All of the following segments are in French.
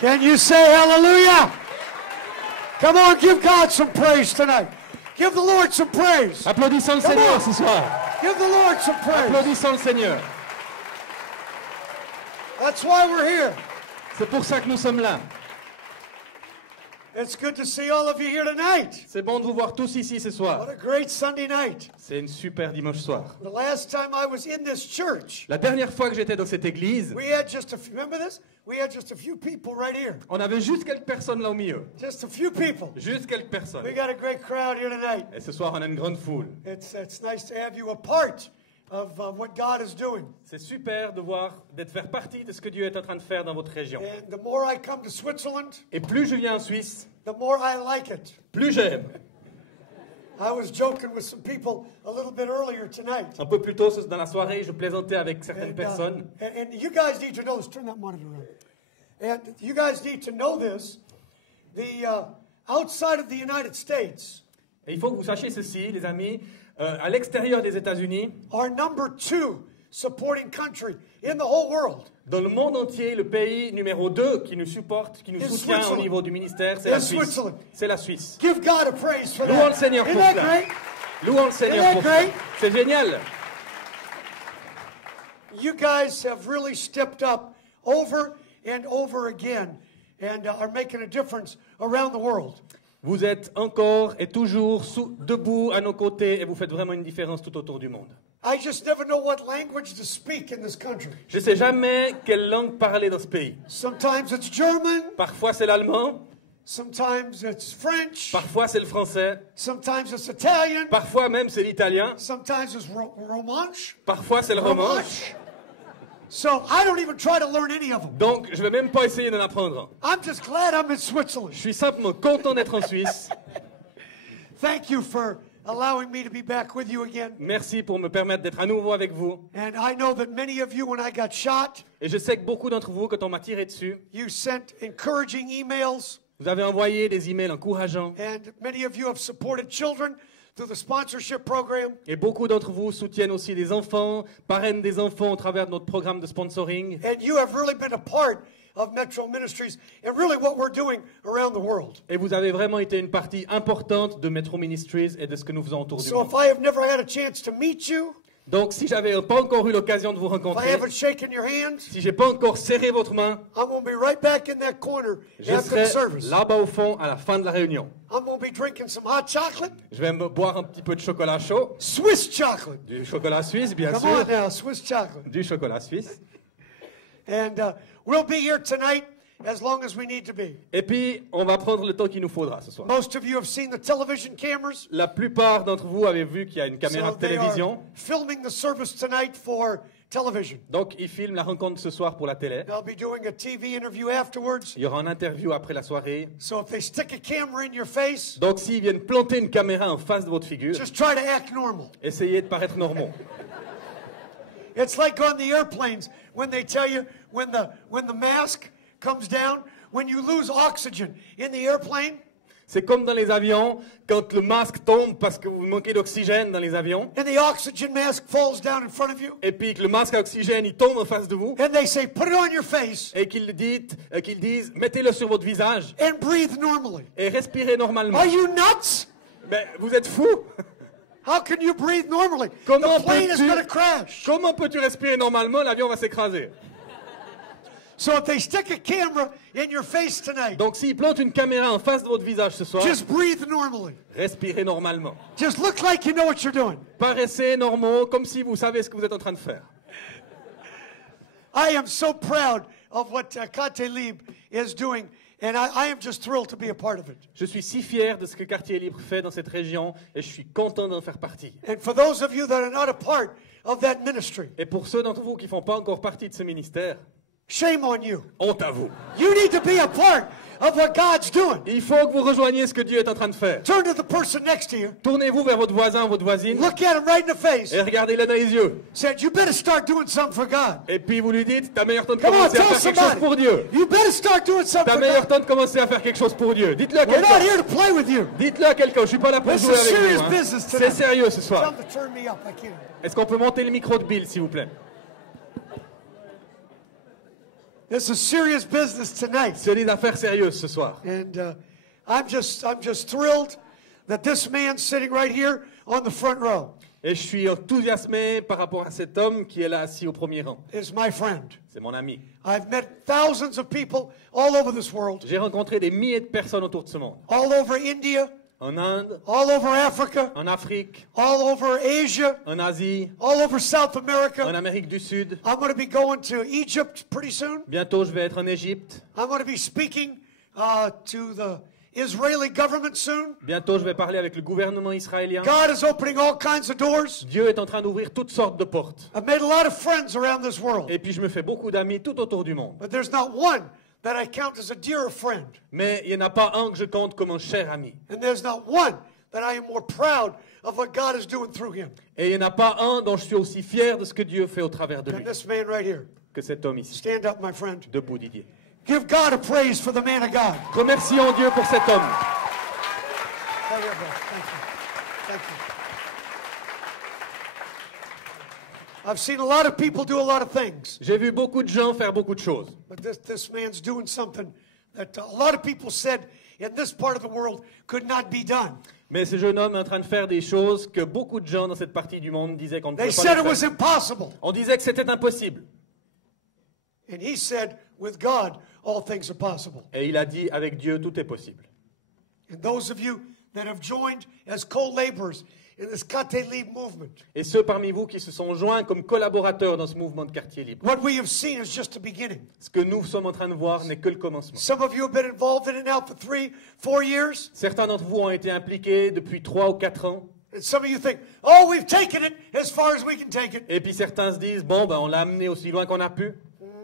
Can you say hallelujah? Come on, give God some praise tonight. Give the Lord some praise. Applaudissons le Seigneur ce soir. Give the Lord some praise. Applaudissons le Seigneur. That's why we're here. C'est pour ça que nous sommes là. It's good to see all of you here tonight. C'est bon de vous voir tous ici ce soir. What a great Sunday night. C'est une super dimanche soir. The last time I was in this church, La dernière fois que j'étais dans cette église, we had just a few, remember this? We had just a few people right here. on avait juste quelques personnes là au milieu. Just a few people. Juste quelques personnes. We got a great crowd here tonight. Et ce soir, on a une grande foule. It's nice to have you a part of what God is doing. C'est super de voir, d'être faire partie de ce que Dieu est en train de faire dans votre région. And the more I come to Switzerland, Et plus je viens en Suisse, the more I like it. plus j'aime. I was joking with some people a little bit earlier tonight. Un peu plus tôt dans la soirée, je plaisantais avec certaines personnes. And you guys need to know this. Turn that monitor on. And you guys need to know this. The outside of the United States, Et il faut que vous sachiez ceci, les amis, à l'extérieur des États-Unis, our number 2 supporting country in the whole world. dans le monde entier, le pays numéro 2 qui nous supporte, qui nous In soutient au Switzerland. niveau du ministère, c'est la In Suisse. Switzerland. C'est la Suisse. Give God a praise for Louons le that. Seigneur Isn't pour that cela. great? Louons le Seigneur Isn't pour that ça. great? C'est génial. You guys have really stepped up over and over again and are making a difference around the world. Vous êtes encore et toujours debout à nos côtés et vous faites vraiment une différence tout autour du monde. I just never know what language to speak in this country. Je ne sais jamais quelle langue parler dans ce pays. Sometimes it's German, Parfois c'est l'allemand, sometimes it's French, parfois c'est le français, sometimes it's Italian, parfois même c'est l'italien, sometimes it's Romansh. parfois c'est le romanche. So I don't even try to learn any of them. Donc je ne vais même pas essayer d'en apprendre un. I'm just glad I'm in Switzerland. Je suis simplement content d'être en Suisse. Thank you for allowing me to be back with you again. Merci pour me permettre d'être à nouveau avec vous. And I know that many of you, when I got shot, Et je sais que beaucoup d'entre vous, quand on m'a tiré dessus, you sent encouraging emails, vous avez envoyé des emails encourageants. and many of you have supported children through the sponsorship program. Et beaucoup d'entre vous soutiennent aussi des enfants, parrainent des enfants au travers de notre programme de sponsoring. And you have really been a part of Metro Ministries and really what we're doing around the world. Et vous avez vraiment été une partie importante de Metro Ministries et de ce que nous faisons autour du So monde. if I have never had a chance to meet you, Donc si j'avais pas encore eu l'occasion de vous if I rencontrer, haven't shaken your hand, si j'ai pas encore serré votre main, I'm going to be right back in that corner je after the serai service. là-bas au fond à la fin de la réunion. I'm going to be drinking some hot chocolate, Je vais me boire un petit peu de chocolat chaud, Swiss chocolate. du chocolat suisse bien Come sûr, on now, Swiss chocolate. du chocolat suisse. And we'll be here tonight as long as we need to be. Et puis on va prendre le temps qu'il nous faudra ce soir. Most of you have seen the television cameras. La plupart d'entre vous avez vu qu'il y a une caméra So de they are télévision. filming the service tonight for television. Donc ils filment la rencontre ce soir pour la télé. They'll be doing a TV interview afterwards. Il y aura une interview après la soirée. So if they stick a camera in your face, Donc s'ils viennent planter une caméra en face de votre figure, just try to act normal. essayez de paraître normaux. It's like on the airplanes when they tell you when the mask comes down, when you lose oxygen in the airplane, C'est comme dans les avions, quand le masque tombe parce que vous manquez d'oxygène dans les avions, and the oxygen mask falls down in front of you, et puis que le masque à oxygène il tombe en face de vous, and they say, put it on your face et qu'ils disent mettez-le sur votre visage and breathe normally. et respirez normalement. Are you nuts? Mais vous êtes fous? How can you breathe normally? Comment The plane is peux-tu- going to crash. Comment peux-tu respirer normalement? L'avion va s'écraser. So if they stick a camera in your face tonight, Donc s'ils plantent une caméra en face de votre visage ce soir, just breathe normally. respirez normalement. Just look like you know what you're doing. Paraissez normaux, comme si vous savez ce que vous êtes en train de faire. I am so proud of what Kate Lieb is doing, and I am just thrilled to be a part of it. Je suis si fier de ce que Quartier Libre fait dans cette région et je suis content d'en faire partie. And for those of you that are not a part of that ministry, Et pour ceux d'entre vous qui ne font pas encore partie de ce ministère, shame on you. honte à vous. You need to be a part of what God's doing. Il faut que vous rejoigniez ce que Dieu est en train de faire. Turn to the person next to you, Tournez-vous vers votre voisin, votre voisine look at him right in the face, et regardez-le dans les yeux. said, you better start doing something for God. Et puis vous lui dites, t'as meilleur temps de Come on, commencer à tell faire quelque chose somebody. pour Dieu. You better start doing something T'as for meilleur God. temps de commencer à faire quelque chose pour Dieu. Dites-le à We're not quelqu'un. here to play with you. Dites-le à quelqu'un. Je suis pas là pour This jouer is avec serious vous. business C'est tonight. sérieux ce Tell soir. them to turn me up. I can't. Est-ce qu'on peut monter le micro de Bill, s'il vous plaît? This is serious business tonight. C'est des affaires sérieuses ce soir. And I'm just thrilled that this man sitting right here on the front row Et je suis enthousiasmé par rapport à cet homme qui est là assis au premier rang. is my friend. C'est mon ami. I've met thousands of people all over this world, J'ai rencontré des milliers de personnes autour de ce monde. all over India, En Inde, all over Africa, en Afrique, all over Asia, en Asie, all over South en America. Amérique du Sud. I'm going to be going to Egypt pretty soon. Bientôt, je vais être en Égypte. I'm going to be speaking to the Israeli government soon. Bientôt, je vais parler avec le gouvernement israélien. God is opening all kinds of doors. Dieu est en train d'ouvrir toutes sortes de portes. I've made a lot of friends around this world, Et puis, je me fais beaucoup d'amis tout autour du monde. but there's not one that I count as a dear friend. Mais il n'y en a pas un que je compte comme un cher ami. And there's not one that I am more proud of what God is doing through him Et il n'y en a pas un dont je suis aussi fier de ce que Dieu fait au travers de than lui this man right here. que cet homme ici. Stand up, my friend. Debout, Didier. Give God a praise for the man of God. Remercions Dieu pour cet homme. Thank you. Thank you. I've seen a lot of people do a lot of things, J'ai vu beaucoup de gens faire beaucoup de choses. but this man's doing something that a lot of people said in this part of the world could not be done. Mais ce jeune homme est en train de faire des choses que beaucoup de gens dans cette partie du monde disaient qu'on ne They pouvait said pas it le was faire. impossible. On disait que c'était impossible. And he said, with God, all things are possible. Et il a dit, avec Dieu, tout est possible. And those of you that have joined as co-laborers in this Kate Libre movement, Et ceux parmi vous qui se sont joints comme collaborateurs dans ce mouvement de quartier libre, what we have seen is just the beginning. ce que nous sommes en train de voir n'est que le commencement. Some of you have been involved in it now for 3-4 years. Certains d'entre vous ont été impliqués depuis 3 ou 4 ans. And some of you think, oh, we've taken it as far as we can take it. Et puis certains se disent, bon, ben, on l'a amené aussi loin qu'on a pu.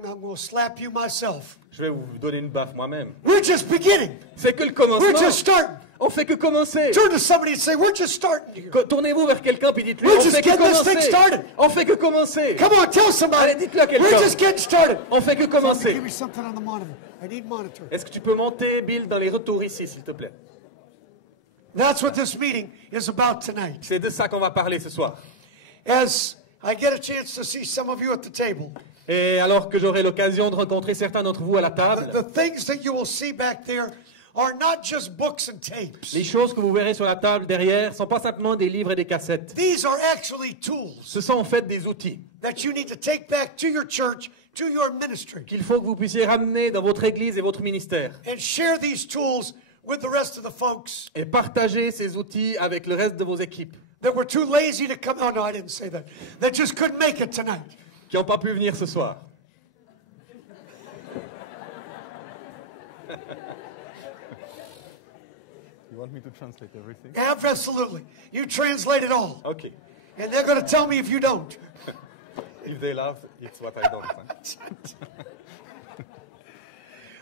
I'm going to slap you myself. Je vais vous donner une baffe moi-même. We're just beginning. C'est que le We're commencement. just starting. On fait que commencer. Turn to somebody and say, we're just starting here. Tournez-vous vers quelqu'un puis dites-lui, We're on just fait que getting this thing commencer. started. On fait que commencer. Come on, tell somebody. Allez, dites-le à quelqu'un. We're just getting started. On fait que commencer. Give me something on the monitor. I need monitor. Est-ce que tu peux monter, Bill, dans les retours ici, s'il te plaît? That's what this meeting is about tonight. C'est de ça qu'on va parler ce soir. As I get a chance to see some of you at the table, Et alors que j'aurai l'occasion de rencontrer certains d'entre vous à la table, the things that you will see back there are not just books and tapes. les choses que vous verrez sur la table derrière ne sont pas simplement des livres et des cassettes. These are actually tools Ce sont en fait des outils that you need to take back to your church, to your ministry, qu'il faut que vous puissiez ramener dans votre église et votre ministère. and share these tools with the rest of the folks Et partager ces outils avec le reste de vos équipes that were too lazy to come. Oh, no, I didn't say that. That just couldn't make it tonight. qui n'ont pas pu venir ce soir. You want me to translate everything? Absolutely. You translate it all. Ok. And they're going to tell me if you don't. If they laugh, it's what I don't.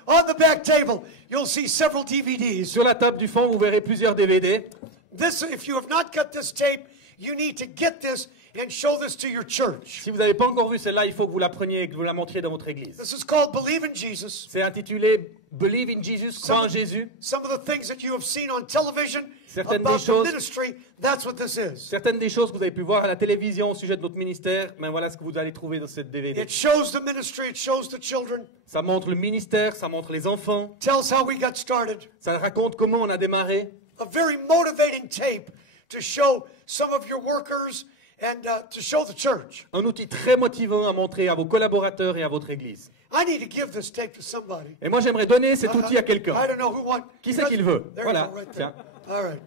On the back table, you'll see several DVDs. Sur la table du fond, vous verrez plusieurs DVD. This, if you have not got this tape, you need to get this and show this to your church. Si vous n'avez pas encore vu celle-là, il faut que vous la preniez et que vous la montriez dans votre église. This is called Believe in Jesus. C'est intitulé Believe in Jesus, crois en Jésus. Some of the things that you have seen on television Certaines about des the choses- ministry, that's what this is. Certaines des choses que vous avez pu voir à la télévision au sujet de notre ministère, ben voilà ce que vous allez trouver dans cette DVD. It shows the ministry, it shows the children, Ça montre le ministère, ça montre les enfants, tells how we got started. ça raconte comment on a démarré. A very motivating tape to show some of your workers and to show the church. Un outil très motivant à montrer à vos collaborateurs et à votre église. I need to give this tape to somebody. Et moi j'aimerais donner cet outil à quelqu'un. I don't know who want. Qui c'est qui le veut? There Voilà, you go, right there. tiens. All right.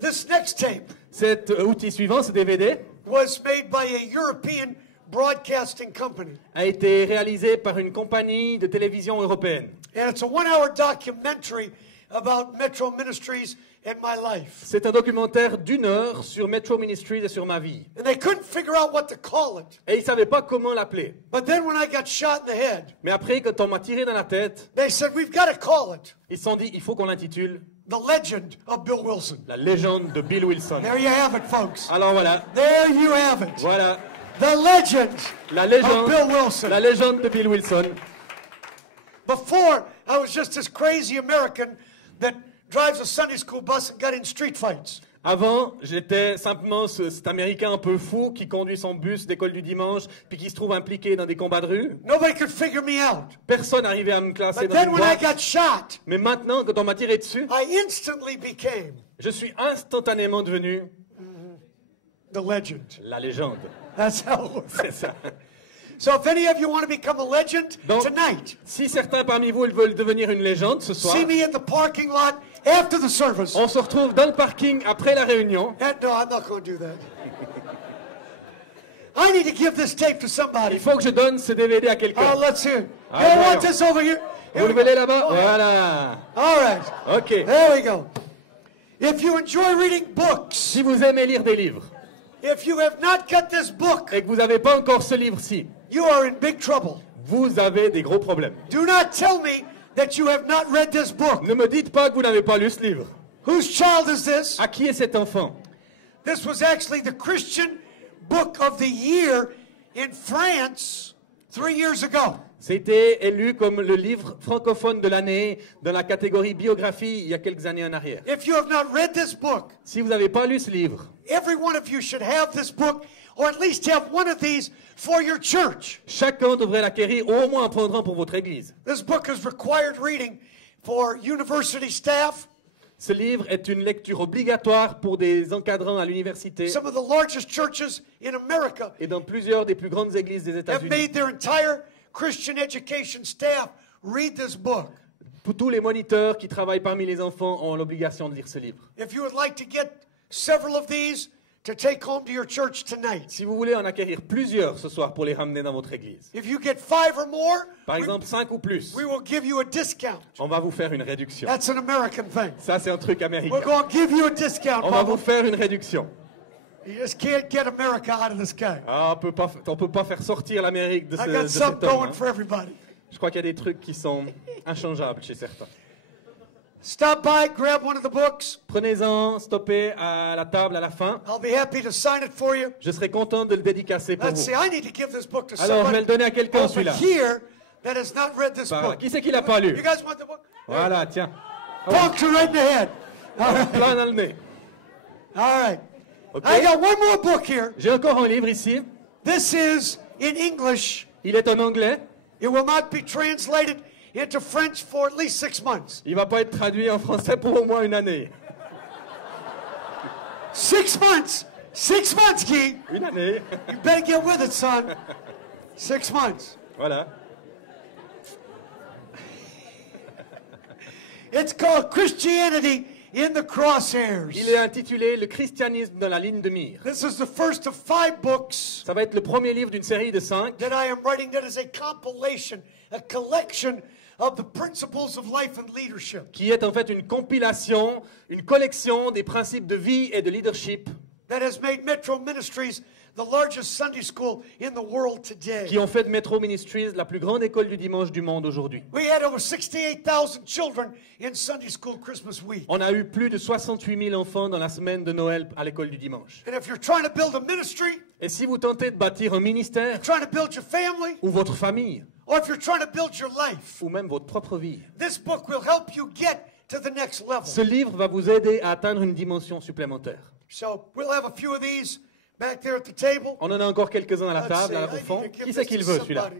This next tape Cet outil suivant, ce DVD, was made by a European broadcasting company. a été réalisé par une compagnie de télévision européenne. And it's a 1-hour documentary about Metro Ministries and my life. C'est un documentaire d'1 heure sur Metro Ministries et sur ma vie. And they couldn't figure out what to call it. Et ils ne savaient pas comment l'appeler. But then when I got shot in the head, Mais après, quand on m'a tiré dans la tête, they said, we've got to call it ils se sont dit, il faut qu'on l'intitule The Legend of Bill Wilson. La légende de Bill Wilson. There you have it, folks. Alors voilà, There you have it. voilà, The Legend la of légende, Bill Wilson. la légende de Bill Wilson. Before, I was just this crazy American that drives a Sunday school bus and got in street fights. Avant, j'étais simplement cet Américain un peu fou qui conduit son bus d'école du dimanche, puis qui se trouve impliqué dans des combats de rue. Nobody could figure me out. Personne n'arrivait à me classer But dans une then when I boîte. got shot, Mais maintenant, quand on m'a tiré dessus, I instantly became je suis instantanément devenu the legend. la légende. That's how it works. C'est ça. So if any of you want to become a legend Donc, tonight, si certains parmi vous veulent devenir une légende ce soir, see me at the parking lot after the service. on se retrouve dans le parking après la réunion. No, I'm not going to do that. I need to give this tape to somebody. Il faut que je donne ce DVD à quelqu'un. Oh, let's hear. Ah, You voyons. want this over here? Vous le voulez là-bas? Oh, yeah. Voilà. All right. Ok. There we go. If you enjoy reading books, Si vous aimez lire des livres if you have not got this book, et que vous n'avez pas encore ce livre-ci, you are in big trouble. vous avez des gros problèmes. Do not tell me that you have not read this book. Ne me dites pas que vous n'avez pas lu ce livre. Whose child is this? À qui est cet enfant? This was actually the Christian book of the year in France 3 years ago. C'était élu comme le livre francophone de l'année dans la catégorie biographie il y a quelques années en arrière. If you have not read this book, Si vous n'avez pas lu ce livre, every one of you should have this book, or at least have one of these for your church. chacun devrait l'acquérir ou au moins en prendre un pour votre église. This book is required reading for university staff, Ce livre est une lecture obligatoire pour des encadrants à l'université some of the largest churches in America et dans plusieurs des plus grandes églises des have États-Unis. made their entire Christian education staff read this book. Pour tous les moniteurs qui travaillent parmi les enfants ont l'obligation de lire ce livre. If you would like to get several of these to take home to your church tonight, Si vous voulez en acquérir plusieurs ce soir pour les ramener dans votre église, if you get 5 or more, par exemple 5 ou plus, we will give you a discount. on va vous faire une réduction. That's an American thing. Ça, c'est un truc We're américain. going to give you a discount, On va Bubba. vous faire une réduction. You just can't get America out of this guy. Ah, on peut pas faire sortir l'Amérique de, I de got cet something homme. going Hein. for everybody. Je crois qu'il y a des trucs qui sont inchangeables chez certains. Stop by, grab one of the books. Prenez-en, stoppez à la table à la fin. I'll be happy to sign it for you. Je serai content de le dédicacer pour Let's vous. see, I need to give this book to Alors, je vais somebody le donner à quelqu'un, over celui-là. here that has not read this Par là. book. Qui c'est qui l'a pas lu? You guys want the book? Voilà, tiens. Poked you right in the head. All right. Plein dans le nez. All right. Ok. I got one more book here. J'ai encore un livre ici. This is in English. Il est en anglais. It will not be translated into French for at least 6 months. Il va pas être traduit en français pour au moins une année. 6 months. 6 months, Guy. Une année. You better get with it, son. 6 months. Voilà. It's called Christianity in the Crosshairs. Il est intitulé Le christianisme dans la ligne de mire. This is the first of 5 books Ça va être le premier livre d'une série de 5 that I am writing that is a compilation, a collection of the principles of life and leadership qui est en fait une compilation, une collection des principes de vie et de leadership that has made Metro Ministries the largest Sunday school in the world today. qui ont fait de Metro Ministries la plus grande école du dimanche du monde aujourd'hui. We had over 68,000 children in Sunday school Christmas week. On a eu plus de 68 000 enfants dans la semaine de Noël à l'école du dimanche. And if you're trying to build a ministry, Et si vous tentez de bâtir un ministère, trying to build your family, ou votre famille, or if you're trying to build your life, ou même votre propre vie, this book will help you get to the next level. ce livre va vous aider à atteindre une dimension supplémentaire. So we'll have a few of these back there at the table. On en a encore quelques-uns à la Let's table, see, là, I au need fond. to give Qui c'est this qui le to veut, celui-là?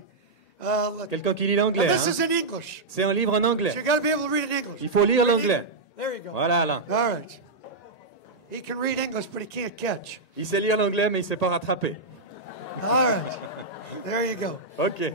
somebody. Quelqu'un qui lit Now l'anglais. this Hein? is in English. C'est un livre en anglais. So you got to be able to read in English. Il faut lire Read l'anglais. English. There you go. Voilà, là. All right. He can read English, but he can't catch. Il sait lire l'anglais, mais il ne sait pas rattraper. All right. There you go. Ok.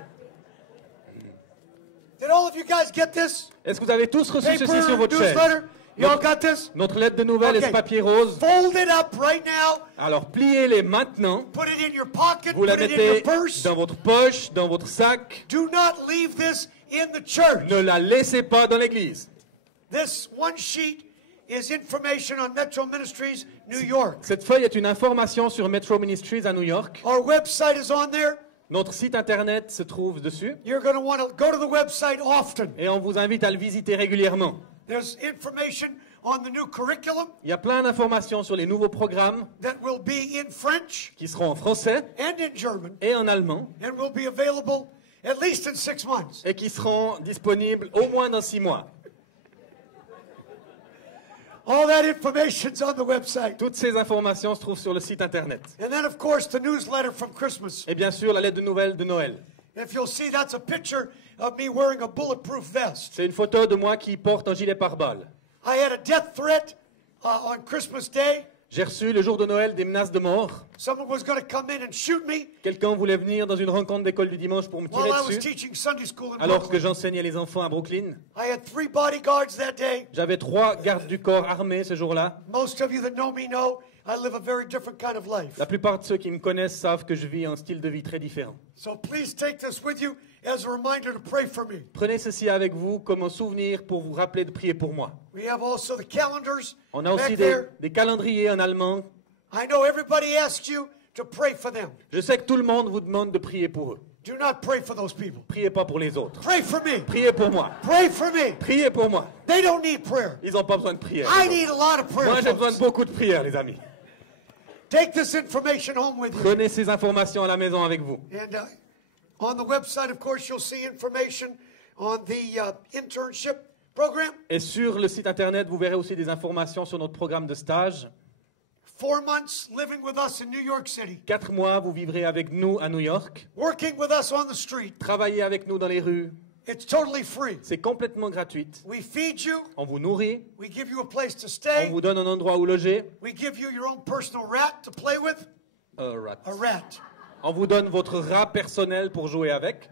Did all of you guys get this? Est-ce que vous avez tous reçu ceci Paper sur votre chaise? newsletter? You all got this? Notre lettre de nouvelles est Okay. ce papier rose. Fold it up right now. Alors pliez-les maintenant. Put it in your pocket. Vous la Put it in your mettez purse. dans votre poche, dans votre sac. Do not leave this in the church. Ne la laissez pas dans l'église. This one sheet is information on Metro Ministries, New York. Cette feuille est une information sur Metro Ministries à New York. Our website is on there. Notre site internet se trouve dessus. You're going to want to go to the website often. Et on vous invite à le visiter régulièrement. There's information on the new curriculum Il y a plein d'informations sur les nouveaux programmes that will be in French qui seront en français and in German et en allemand and will be available at least in 6 months. et qui seront disponibles au moins dans 6 mois. All that information's on the website. Toutes ces informations se trouvent sur le site internet. And then, of course, the newsletter from Christmas. Et bien sûr, la lettre de nouvelles de Noël. If you'll see, that's a picture of me wearing a bulletproof vest. C'est une photo de moi qui porte un gilet pare-balles. I had a death threat on Christmas Day. J'ai reçu le jour de Noël des menaces de mort. Someone was going to come in and shoot me Quelqu'un voulait venir dans une rencontre d'école du dimanche pour me tirer while I was dessus, teaching Sunday school in alors que Brooklyn. j'enseignais les enfants à Brooklyn. I had 3 bodyguards that day. J'avais 3 gardes du corps armés ce jour-là. Most of you that know me know I live a very different kind of life. La plupart de ceux qui me connaissent savent que je vis un style de vie très différent. So please take this with you as a reminder to pray for me. Prenez ceci avec vous comme un souvenir pour vous rappeler de prier pour moi. We have also the calendars On a aussi back there. des calendriers en allemand. I know everybody asks you to pray for them. Je sais que tout le monde vous demande de prier pour eux. Do not pray for those people. Priez pas pour les autres. Pray for me. Priez pour moi. Pray for me. Priez pour moi. They don't need prayer. Ils n'ont pas besoin de prière. I need a lot of prayer. Moi, j'ai besoin de folks. beaucoup de prières, les amis. Take this information home with you. Prenez ces informations à la maison avec vous. And on the website, of course, you'll see information on the internship program. Et sur le site internet, vous verrez aussi des informations sur notre programme de stage. 4 months living with us in New York City. 4 mois, vous vivrez avec nous à New York. Working with us on the street. Travaillez avec nous dans les rues. It's totally free. C'est complètement gratuit. We feed you. On vous nourrit. We give you a place to On stay. vous donne un endroit où loger. We give you your own personal rat to play with. Rat. A rat. On vous donne votre rat personnel pour jouer avec.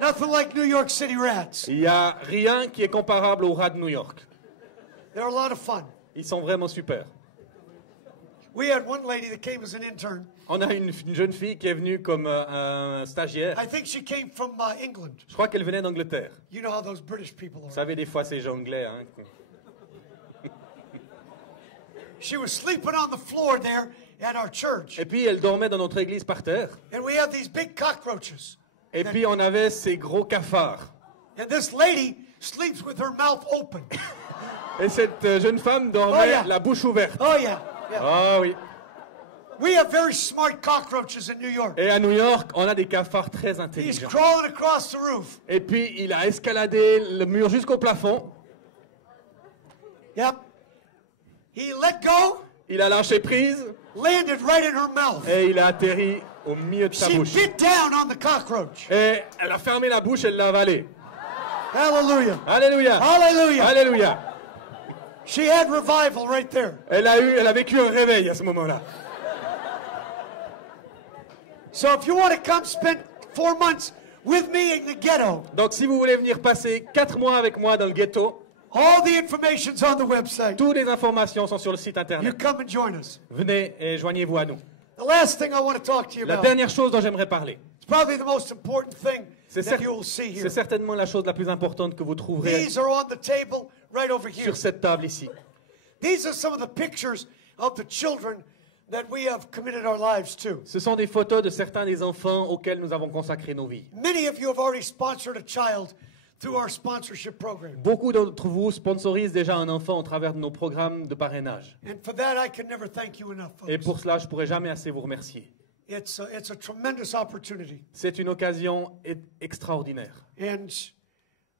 Nothing like New York City rats. Il n'y a rien qui est comparable au rat de New York. They're a lot of fun. Ils sont vraiment super. We had one lady that came as an intern. On a une jeune fille qui est venue comme un stagiaire. I think she came from England. Je crois qu'elle venait d'Angleterre. You know how those British people Vous are. savez, des fois, ces gens anglais. Hein. She was sleeping on the floor there at our church. Et puis, elle dormait dans notre église par terre. And we have these big cockroaches. Et puis, on avait ces gros cafards. And this lady sleeps with her mouth open. Et cette jeune femme dormait Oh, yeah. la bouche ouverte. Oh, yeah. Yeah. Ah oui. We have very smart cockroaches in New York. Et à New York, on a des cafards très He's intelligents. crawling across the roof. Et puis, il a escaladé le mur jusqu'au plafond. Yep. He let go, Il a lâché prise landed right in her mouth. et il a atterri au milieu de sa She bouche. bit down on the cockroach. Et elle a fermé la bouche, elle l'a avalé. Hallelujah. Alléluia. Hallelujah. Alléluia. She had revival right there. Elle a vécu un réveil à ce moment-là. So if you want to come spend 4 months with me in the ghetto, Donc si vous voulez venir passer 4 mois avec moi dans le ghetto, all the information's on the website. toutes les informations sont sur le site You internet. come and join us. Venez et joignez-vous à nous. The last thing I want to talk to you La about, dernière chose dont j'aimerais parler, it's probably the most important thing c'est that you will see here. certainement la chose la plus importante que vous trouverez These are on the table right over here. sur cette table ici. These are some of the pictures of the children that we have committed our lives to. Ce sont des photos de certains des enfants auxquels nous avons consacré nos vies. Many of you have already sponsored a child through our sponsorship program. Beaucoup d'entre vous sponsorisent déjà un enfant au travers de nos programmes de parrainage. And for that, I can never thank you enough, Et folks. pour cela, je ne pourrai jamais assez vous remercier. It's a tremendous opportunity. C'est une occasion extraordinaire. And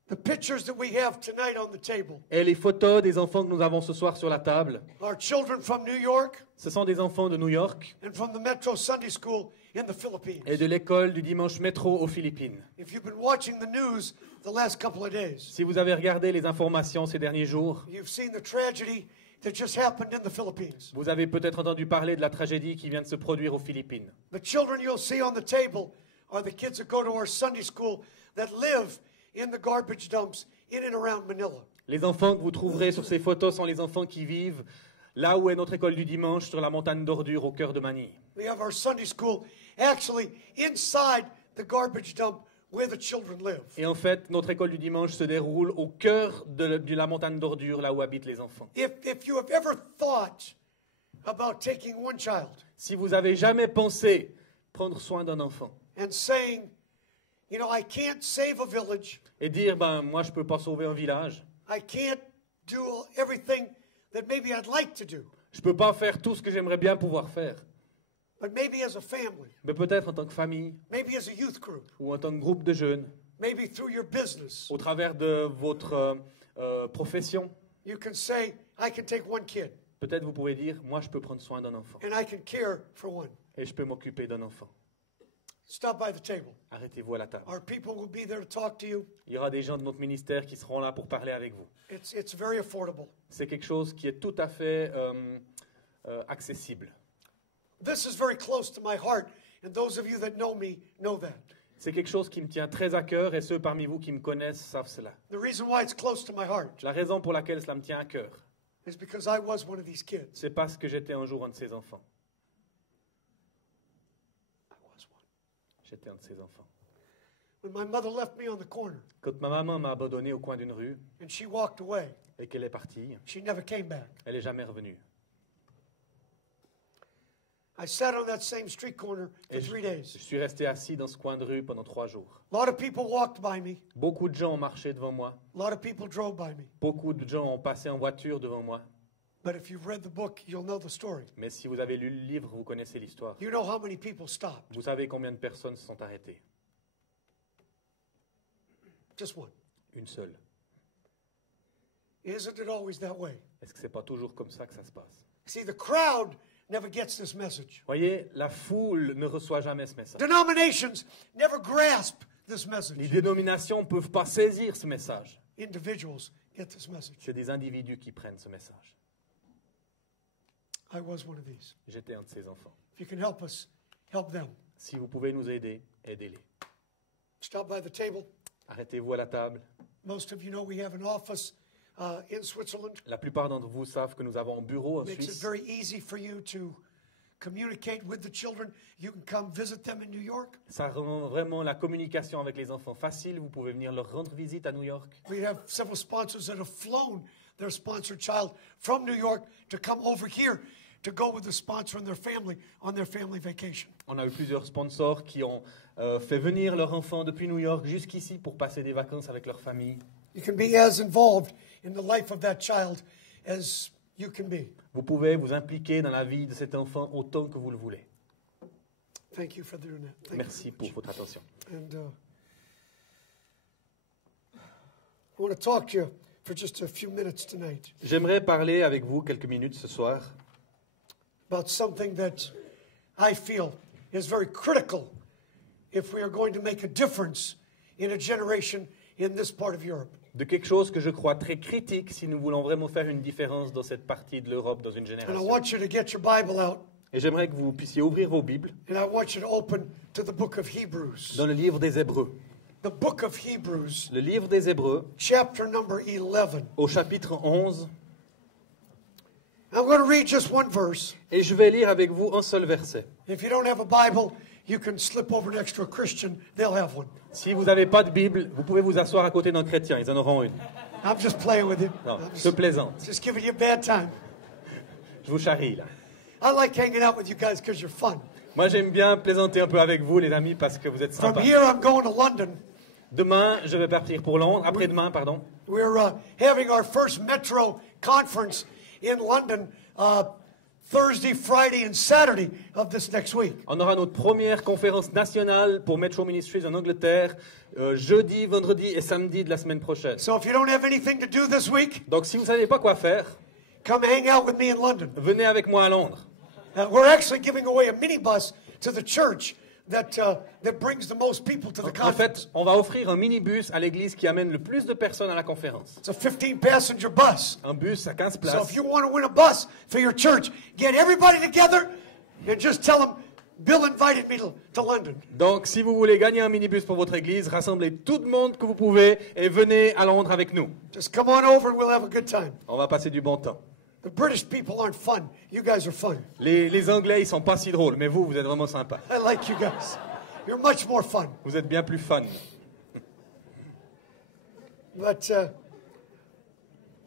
the pictures that we have tonight on the table Et les photos des enfants que nous avons ce soir sur la table, are children from New York ce sont des enfants de New York and from the Metro Sunday School in the Philippines. et de l'école du dimanche métro aux Philippines. If you've been watching the news the last couple of days, Si vous avez regardé les informations ces derniers jours, you've seen the tragedy that just happened in the Philippines. vous avez peut-être entendu parler de la tragédie qui vient de se produire aux Philippines. The children you'll see on the table are the kids that go to our Sunday school that live in the garbage dumps in and around Manila. Les enfants que vous trouverez sur ces photos sont les enfants qui vivent là où est notre école du dimanche, sur la montagne d'ordures au cœur de Manille. We have our Sunday school actually inside the garbage dump where the children live. Et en fait, notre école du dimanche se déroule au cœur de la montagne d'ordures, là où habitent les enfants. If you have ever thought about taking one child Si vous avez jamais pensé prendre soin d'un enfant and saying, you know, I can't save a village, et dire, ben moi je peux pas sauver un village, I can't do everything that maybe I'd like to do, je peux pas faire tout ce que j'aimerais bien pouvoir faire, but maybe as a family, mais peut-être en tant que famille maybe as a youth group, ou en tant que groupe de jeunes, maybe through your business, au travers de votre profession, you can say, I can take one kid Peut-être vous pouvez dire, moi je peux prendre soin d'un enfant and I can care for one. et je peux m'occuper d'un enfant. Stop by the table. Arrêtez-vous à la table. Our people will be there to talk to you. Il y aura des gens de notre ministère qui seront là pour parler avec vous. It's very affordable. C'est quelque chose qui est tout à fait accessible. This is very close to my heart, and those of you that know me know that. C'est quelque chose qui me tient très à cœur et ceux parmi vous qui me connaissent savent cela. The reason why it's close to my heart La raison pour laquelle cela me tient à cœur, is because I was one of these kids. c'est parce que j'étais un jour un de ces enfants. I was one. J'étais un de ces enfants. When my mother left me on the corner Quand ma maman m'a abandonné au coin d'une rue and she walked away, et qu'elle est partie, she never came back. elle n'est jamais revenue. I sat on that same street corner for Et 3 je days. suis resté assis dans ce coin de rue pendant 3 jours. A lot of people walked by me. Beaucoup de gens ont marché devant moi. A lot of people drove by me. Beaucoup de gens ont passé en voiture devant moi. But if you've read the book, you'll know the story. Mais si vous avez lu le livre, vous connaissez l'histoire. You know how many people stopped. Vous savez combien de personnes se sont arrêtées? Just one. Une seule. Isn't it always that way? Est-ce que c'est pas toujours comme ça que ça se passe? See, the crowd never gets this message. Voyez, la foule ne reçoit jamais ce message. Denominations never grasp this Les message. dénominations ne peuvent pas saisir ce message. Individuals get this message. C'est des individus qui prennent ce message. I was one of these. J'étais un de ces enfants. If you can help us, help them. Si vous pouvez nous aider, aidez-les. Stop by the table. Arrêtez-vous à la table. Most of you know we have an office in Switzerland. La plupart d'entre vous savent que nous avons un bureau en Makes it Suisse. very easy for you to communicate with the children. You can come visit them in New York. Ça rend vraiment la communication avec les enfants facile. Vous pouvez venir leur rendre visite à New York. We have several sponsors that have flown their sponsored child from New York to come over here to go with the sponsor and their family on their family vacation. On a eu plusieurs sponsors qui ont fait venir leurs enfants depuis New York jusqu'ici pour passer des vacances avec leur famille. You can be as involved in the life of that child as you can be. Vous pouvez vous impliquer dans la vie de cet enfant autant que vous le voulez. Thank you for doing that. Thank Merci you pour very much. votre attention. And I want to talk to you for just a few minutes tonight J'aimerais parler avec vous quelques minutes ce soir about something that I feel is very critical if we are going to make a difference in a generation in this part of Europe. de quelque chose que je crois très critique si nous voulons vraiment faire une différence dans cette partie de l'Europe dans une And I génération. want you to get your Bible out, Et j'aimerais que vous puissiez ouvrir vos Bibles and I want you to open to the book of Hebrews. dans le livre des Hébreux. The book of Hebrews, Le livre des Hébreux, chapter number 11. au chapitre 11, I'm going to read just one verse. et je vais lire avec vous un seul verset. If you don't have a Bible, you can slip over next to a Christian. They'll have one. Si vous n'avez pas de Bible, vous pouvez vous asseoir à côté d'un chrétien, ils en auront une. I'm just playing with you. Non, I'm je plaisante. just giving you a bad time. Je vous charrie là. I like hanging out with you guys because you're fun. Moi j'aime bien plaisanter un peu avec vous les amis parce que vous êtes From sympas. here, I'm going to London. Demain, je vais partir pour Londres. Après-demain, pardon. We're having our first Metro conference in London Thursday, Friday, and Saturday of this next week. On aura notre première conférence nationale pour Metro Ministries en Angleterre, jeudi, vendredi et samedi de la semaine prochaine. So if you don't have anything to do this week, Donc si vous ne savez pas quoi faire, come hang out with me in London. venez avec moi à Londres. We're actually giving away a minibus to the church that brings the most people to the En fait, conference. on va offrir un minibus à l'église qui amène le plus de personnes à la conférence. It's a 15-passenger bus. Un bus à 15 So places. if you want to win a bus for your church, get everybody together and just tell them, Bill invited me to London. Donc si vous voulez gagner un minibus pour votre église, rassemblez tout le monde que vous pouvez et venez à Londres avec nous. Just come on over and we'll have a good time. On va passer du bon temps. The British people aren't fun. You guys are fun. Les Anglais, ils sont pas si drôles, mais vous êtes vraiment sympas. I like you guys. You're much more fun. Vous êtes bien plus fun. But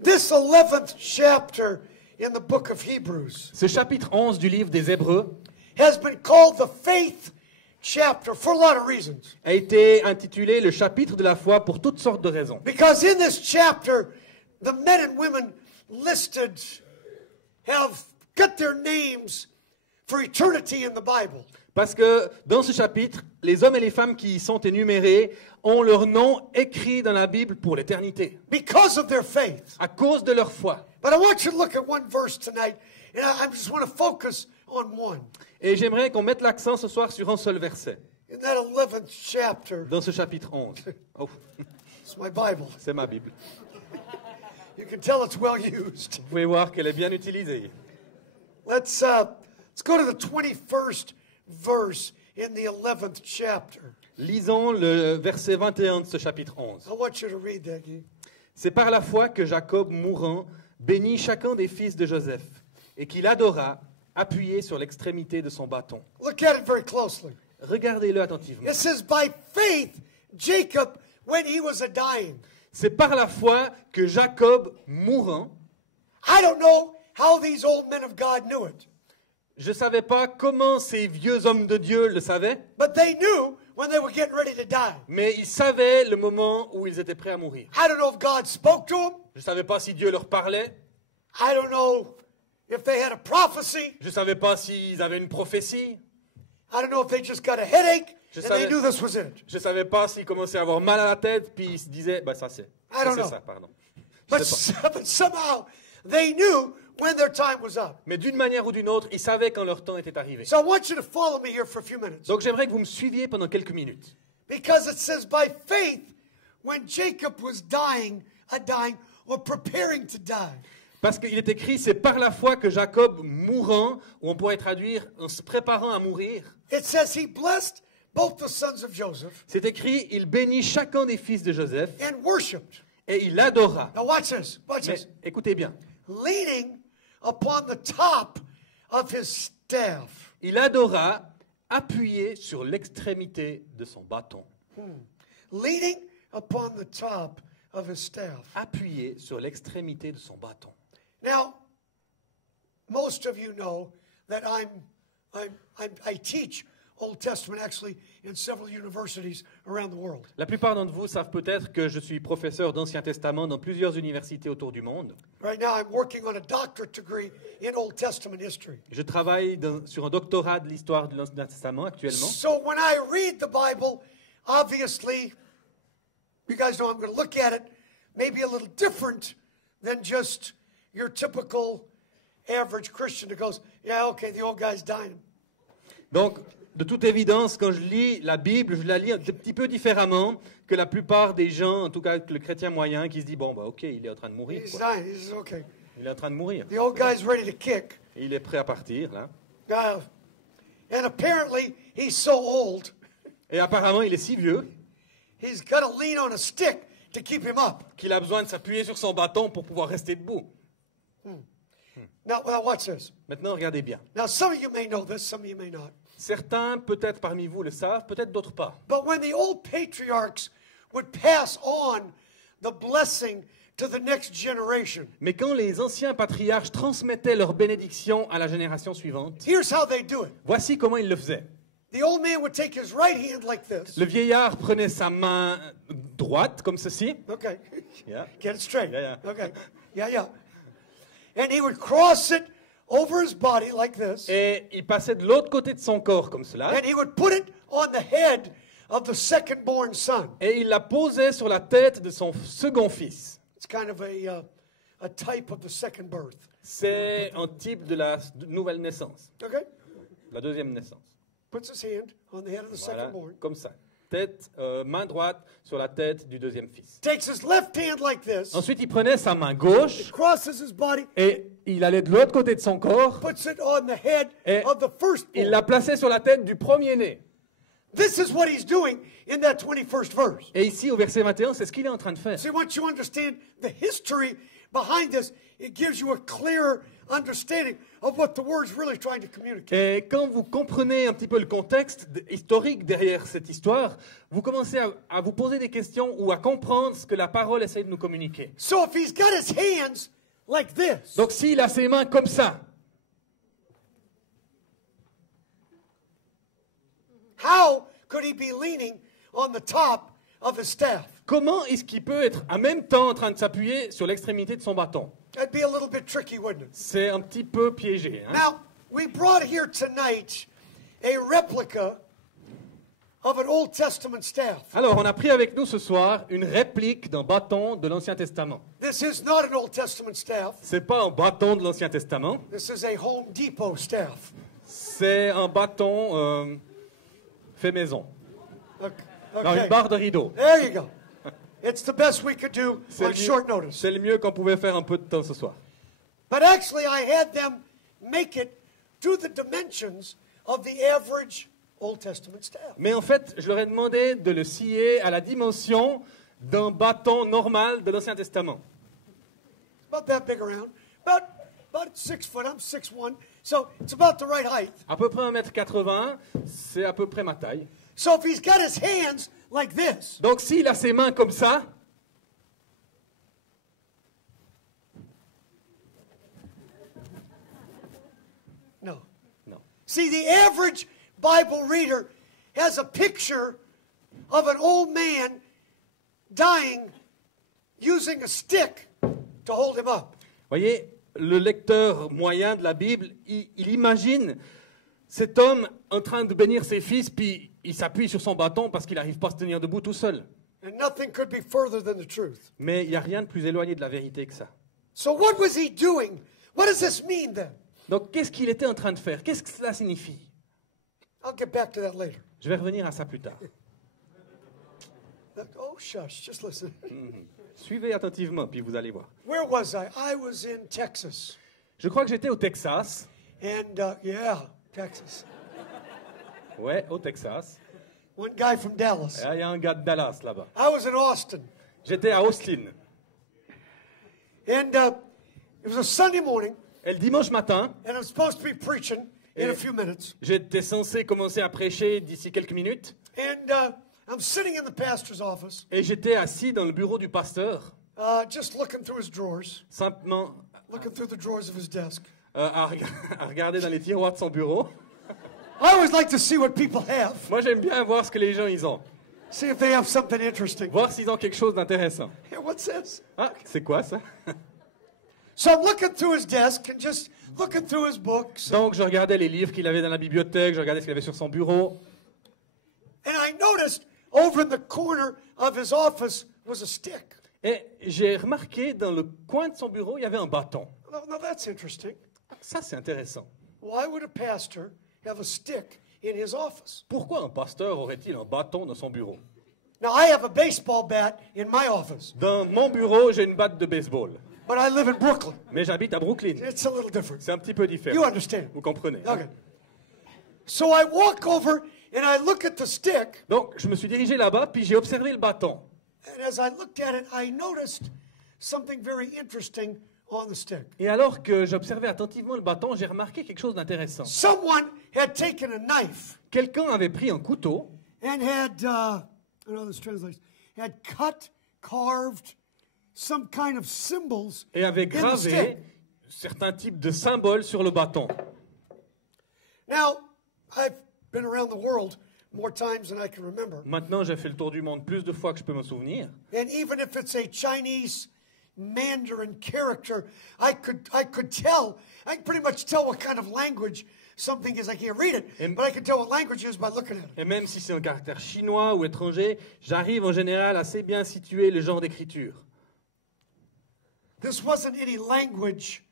this 11th chapter in the book of Hebrews Ce chapitre 11 du livre des Hébreux has been called the faith chapter for a lot of reasons. a été intitulé le chapitre de la foi pour toutes sortes de raisons. Because in this chapter, the men and women listed have got their names for eternity in the Bible. Parce que dans ce chapitre, les hommes et les femmes qui y sont énumérés ont leur nom écrit dans la Bible pour l'éternité, because of their faith. à cause de leur foi. But I want you to look at one verse tonight, and I just want to focus on one. Et j'aimerais qu'on mette l'accent ce soir sur un seul verset, In that 11th chapter, dans ce chapitre 11. Oh, it's my Bible. c'est ma Bible. You can tell it's well used. Vous pouvez voir qu'elle est bien utilisée. Let's go to the 21st verse in the 11th chapter. Lisons le verset 21 de ce chapitre 11. I want you to read that, Guy. C'est par la foi que Jacob, mourant, bénit chacun des fils de Joseph, et qu'il adora, appuyé sur l'extrémité de son bâton. Look at it very closely. Regardez-le attentivement. It says, by faith, Jacob, when he was a dying. C'est par la foi que Jacob, mourant, I don't know how these old men of God knew it, je ne savais pas comment ces vieux hommes de Dieu le savaient, but they knew when they were getting ready to die. mais ils savaient le moment où ils étaient prêts à mourir. I don't know if God spoke to them. Je ne savais pas si Dieu leur parlait, I don't know if they had a prophecy. je ne savais pas s'ils avaient une prophétie, I don't know if they just got a headache Je and they savais- knew this was it. je ne savais pas s'ils commençaient à avoir mal à la tête, puis ils se disaient, bah ça c'est don't know. ça, pardon. But, Je sais pas. but somehow they knew when their time was up. Mais d'une manière ou d'une autre, ils savaient quand leur temps était arrivé. So I want you to follow me here for a few minutes. Donc j'aimerais que vous me suiviez pendant quelques minutes. Because it says, by faith, when Jacob was dying or preparing to die. Parce qu'il est écrit, c'est par la foi que Jacob, mourant, ou on pourrait traduire en se préparant à mourir, It says he blessed both the sons of Joseph c'est écrit, il bénit chacun des fils de Joseph and worshipped. et il adora. Now watch this. Watch Mais this. écoutez bien, Leaning upon the top of his staff. il adora appuyé sur l'extrémité de son bâton. Leaning upon the top of his staff. Appuyé sur l'extrémité de son bâton. Now, most of you know that I teach Old Testament actually in several universities around the world. La plupart d'entre vous savent peut-être que je suis professeur d'Ancien Testament dans plusieurs universités autour du monde. Right now, I'm working on a doctorate degree in Old Testament history. Je travaille sur un doctorat de l'histoire de l'Ancien Testament actuellement. So when I read the Bible, obviously, you guys know I'm going to look at it maybe a little different than just your typical average Christian that goes, yeah, okay, the old guy's dying. Donc, de toute évidence, quand je lis la Bible, je la lis un petit peu différemment que la plupart des gens, en tout cas que le chrétien moyen, qui se dit, bon, bah ok, il est en train de mourir. He's Quoi. dying. He says, okay. Il est en train de mourir. The old guy's ready to kick. Et il est prêt à partir, là. And apparently, he's so old, Et apparemment, il est si vieux he's got to lean on a stick to keep him up. qu'il a besoin de s'appuyer sur son bâton pour pouvoir rester debout. Now watch this. Maintenant, regardez bien. Now, some of you may know this, some of you may not. Certains, peut-être parmi vous, le savent, peut-être d'autres pas. But when the old patriarchs would pass on the blessing to the next generation, Mais quand les anciens patriarches transmettaient leur bénédiction à la génération suivante, here's how they do it. voici comment ils le faisaient. The old man would take his right hand like this. Le vieillard prenait sa main droite, comme ceci. Okay. Yeah. Get it straight. Yeah. Okay. Yeah. And he would cross it over his body like this. Et il passait de l'autre côté de son corps, comme cela. And he would put it on the head of the second-born son. Et il la posait sur la tête de son second fils. It's kind of a type of the second birth. C'est un type de la nouvelle naissance, Okay? la deuxième naissance. Puts his hand on the head of the Voilà, second-born. comme ça. Main droite sur la tête du deuxième fils. Takes his left hand like this. Ensuite, il prenait sa main gauche Crosses his body. et il allait de l'autre côté de son corps. Puts it on the head Et of the il firstborn. la plaçait sur la tête du premier-né. This is what he's doing in that 21st verse. Et ici, au verset 21, c'est ce qu'il est en train de faire. See, once you understand the history behind this, it gives you a clearer understanding of what the word's really trying to communicate. Et quand vous comprenez un petit peu le contexte historique derrière cette histoire, vous commencez à vous poser des questions ou à comprendre ce que la parole essaie de nous communiquer. So if he's got his hands like this, Donc s'il a ses mains comme ça, how could he be leaning on the top of his staff? comment est-ce qu'il peut être en même temps en train de s'appuyer sur l'extrémité de son bâton? That'd be a little bit tricky, wouldn't it? C'est un petit peu piégé. Hein? Now, we brought here tonight a replica of an Old Testament staff. Alors, on a pris avec nous ce soir une réplique d'un bâton de l'Ancien Testament. This is not an Old Testament staff. C'est pas un bâton de l'Ancien Testament, This is a Home Depot staff. c'est un bâton fait maison. Okay. Dans une barre de rideau. There you go. It's the best we could do C'est on le short mieux- notice. c'est le mieux qu'on pouvait faire un peu de temps ce soir. But actually, I had them make it to the dimensions of the average Old Testament staff. Mais en fait, je leur ai demandé de le scier à la dimension d'un bâton normal de l'Ancien Testament. About that big around. About 6 foot. I'm 6'1", so it's about the right height. À peu près 1,80 m, c'est à peu près ma taille. So if he's got his hands like this, Donc s'il a ses mains comme ça, no. non. See, the average Bible reader has a picture of an old man dying using a stick to hold him up. Voyez, le lecteur moyen de la Bible, il imagine cet homme en train de bénir ses fils, puis il s'appuie sur son bâton parce qu'il n'arrive pas à se tenir debout tout seul. And nothing could be further than the truth. Mais il n'y a rien de plus éloigné de la vérité que ça. So what was he doing? What does this mean then? Donc qu'est-ce qu'il était en train de faire? Qu'est-ce que cela signifie? I'll get back to that later. Je vais revenir à ça plus tard. Oh, shush, just listen. Suivez attentivement, puis vous allez voir. Where was I? I was in Texas. Je crois que j'étais au Texas. And, yeah, Texas. Ouais, au Texas. One guy from Dallas. Il y a un gars de Dallas là-bas. I was in Austin. J'étais à Austin. And it was a Sunday morning, Et le dimanche matin, and I'm supposed to be preaching in a few minutes. j'étais censé commencer à prêcher d'ici quelques minutes. And I'm sitting in the pastor's office, Et j'étais assis dans le bureau du pasteur, just looking through his drawers, simplement looking through the drawers of his desk. à regarder dans les tiroirs de son bureau. I always like to see what people have, Moi, j'aime bien voir ce que les gens ils ont. see if they have something interesting. Voir s'ils ont quelque chose d'intéressant. Hey, what's this? Ah, c'est quoi ça? So I'm looking through his desk and just looking through his books. Donc, je regardais les livres qu'il avait dans la bibliothèque, je regardais ce qu'il avait sur son bureau. And I noticed over in the corner of his office was a stick. Et j'ai remarqué dans le coin de son bureau, il y avait un bâton. Now that's interesting. Ça, c'est intéressant. Why would a pastor have a stick in his office? Pourquoi un pasteur aurait-il un bâton dans son bureau? Now I have a baseball bat in my office, Dans mon bureau, j'ai une batte de baseball. but I live in Brooklyn. Mais j'habite à Brooklyn. It's a little different. C'est un petit peu You différent. understand? Vous comprenez? Okay. So I walk over and I look at the stick, Donc, je me suis dirigé là-bas, puis j'ai observé le bâton. and as I looked at it, I noticed something very interesting on the stick. Et alors que j'observais attentivement le bâton, j'ai remarqué quelque chose d'intéressant. Someone had taken a knife Quelqu'un avait pris un couteau and had, I don't know this translates, had cut, carved some kind of symbols et avait in the gravé stick. certains types de symboles sur le bâton. Now, I've been around the world more times than I can remember. Maintenant, j'ai fait le tour du monde plus de fois que je peux me souvenir. And even if it's a Chinese Mandarin character, I could tell. I can pretty much tell what kind of language something is. I can't read it, but I can tell what language it is by looking at it. Et même si c'est un caractère chinois ou étranger, j'arrive en général assez bien à situer le genre d'écriture. This wasn't any language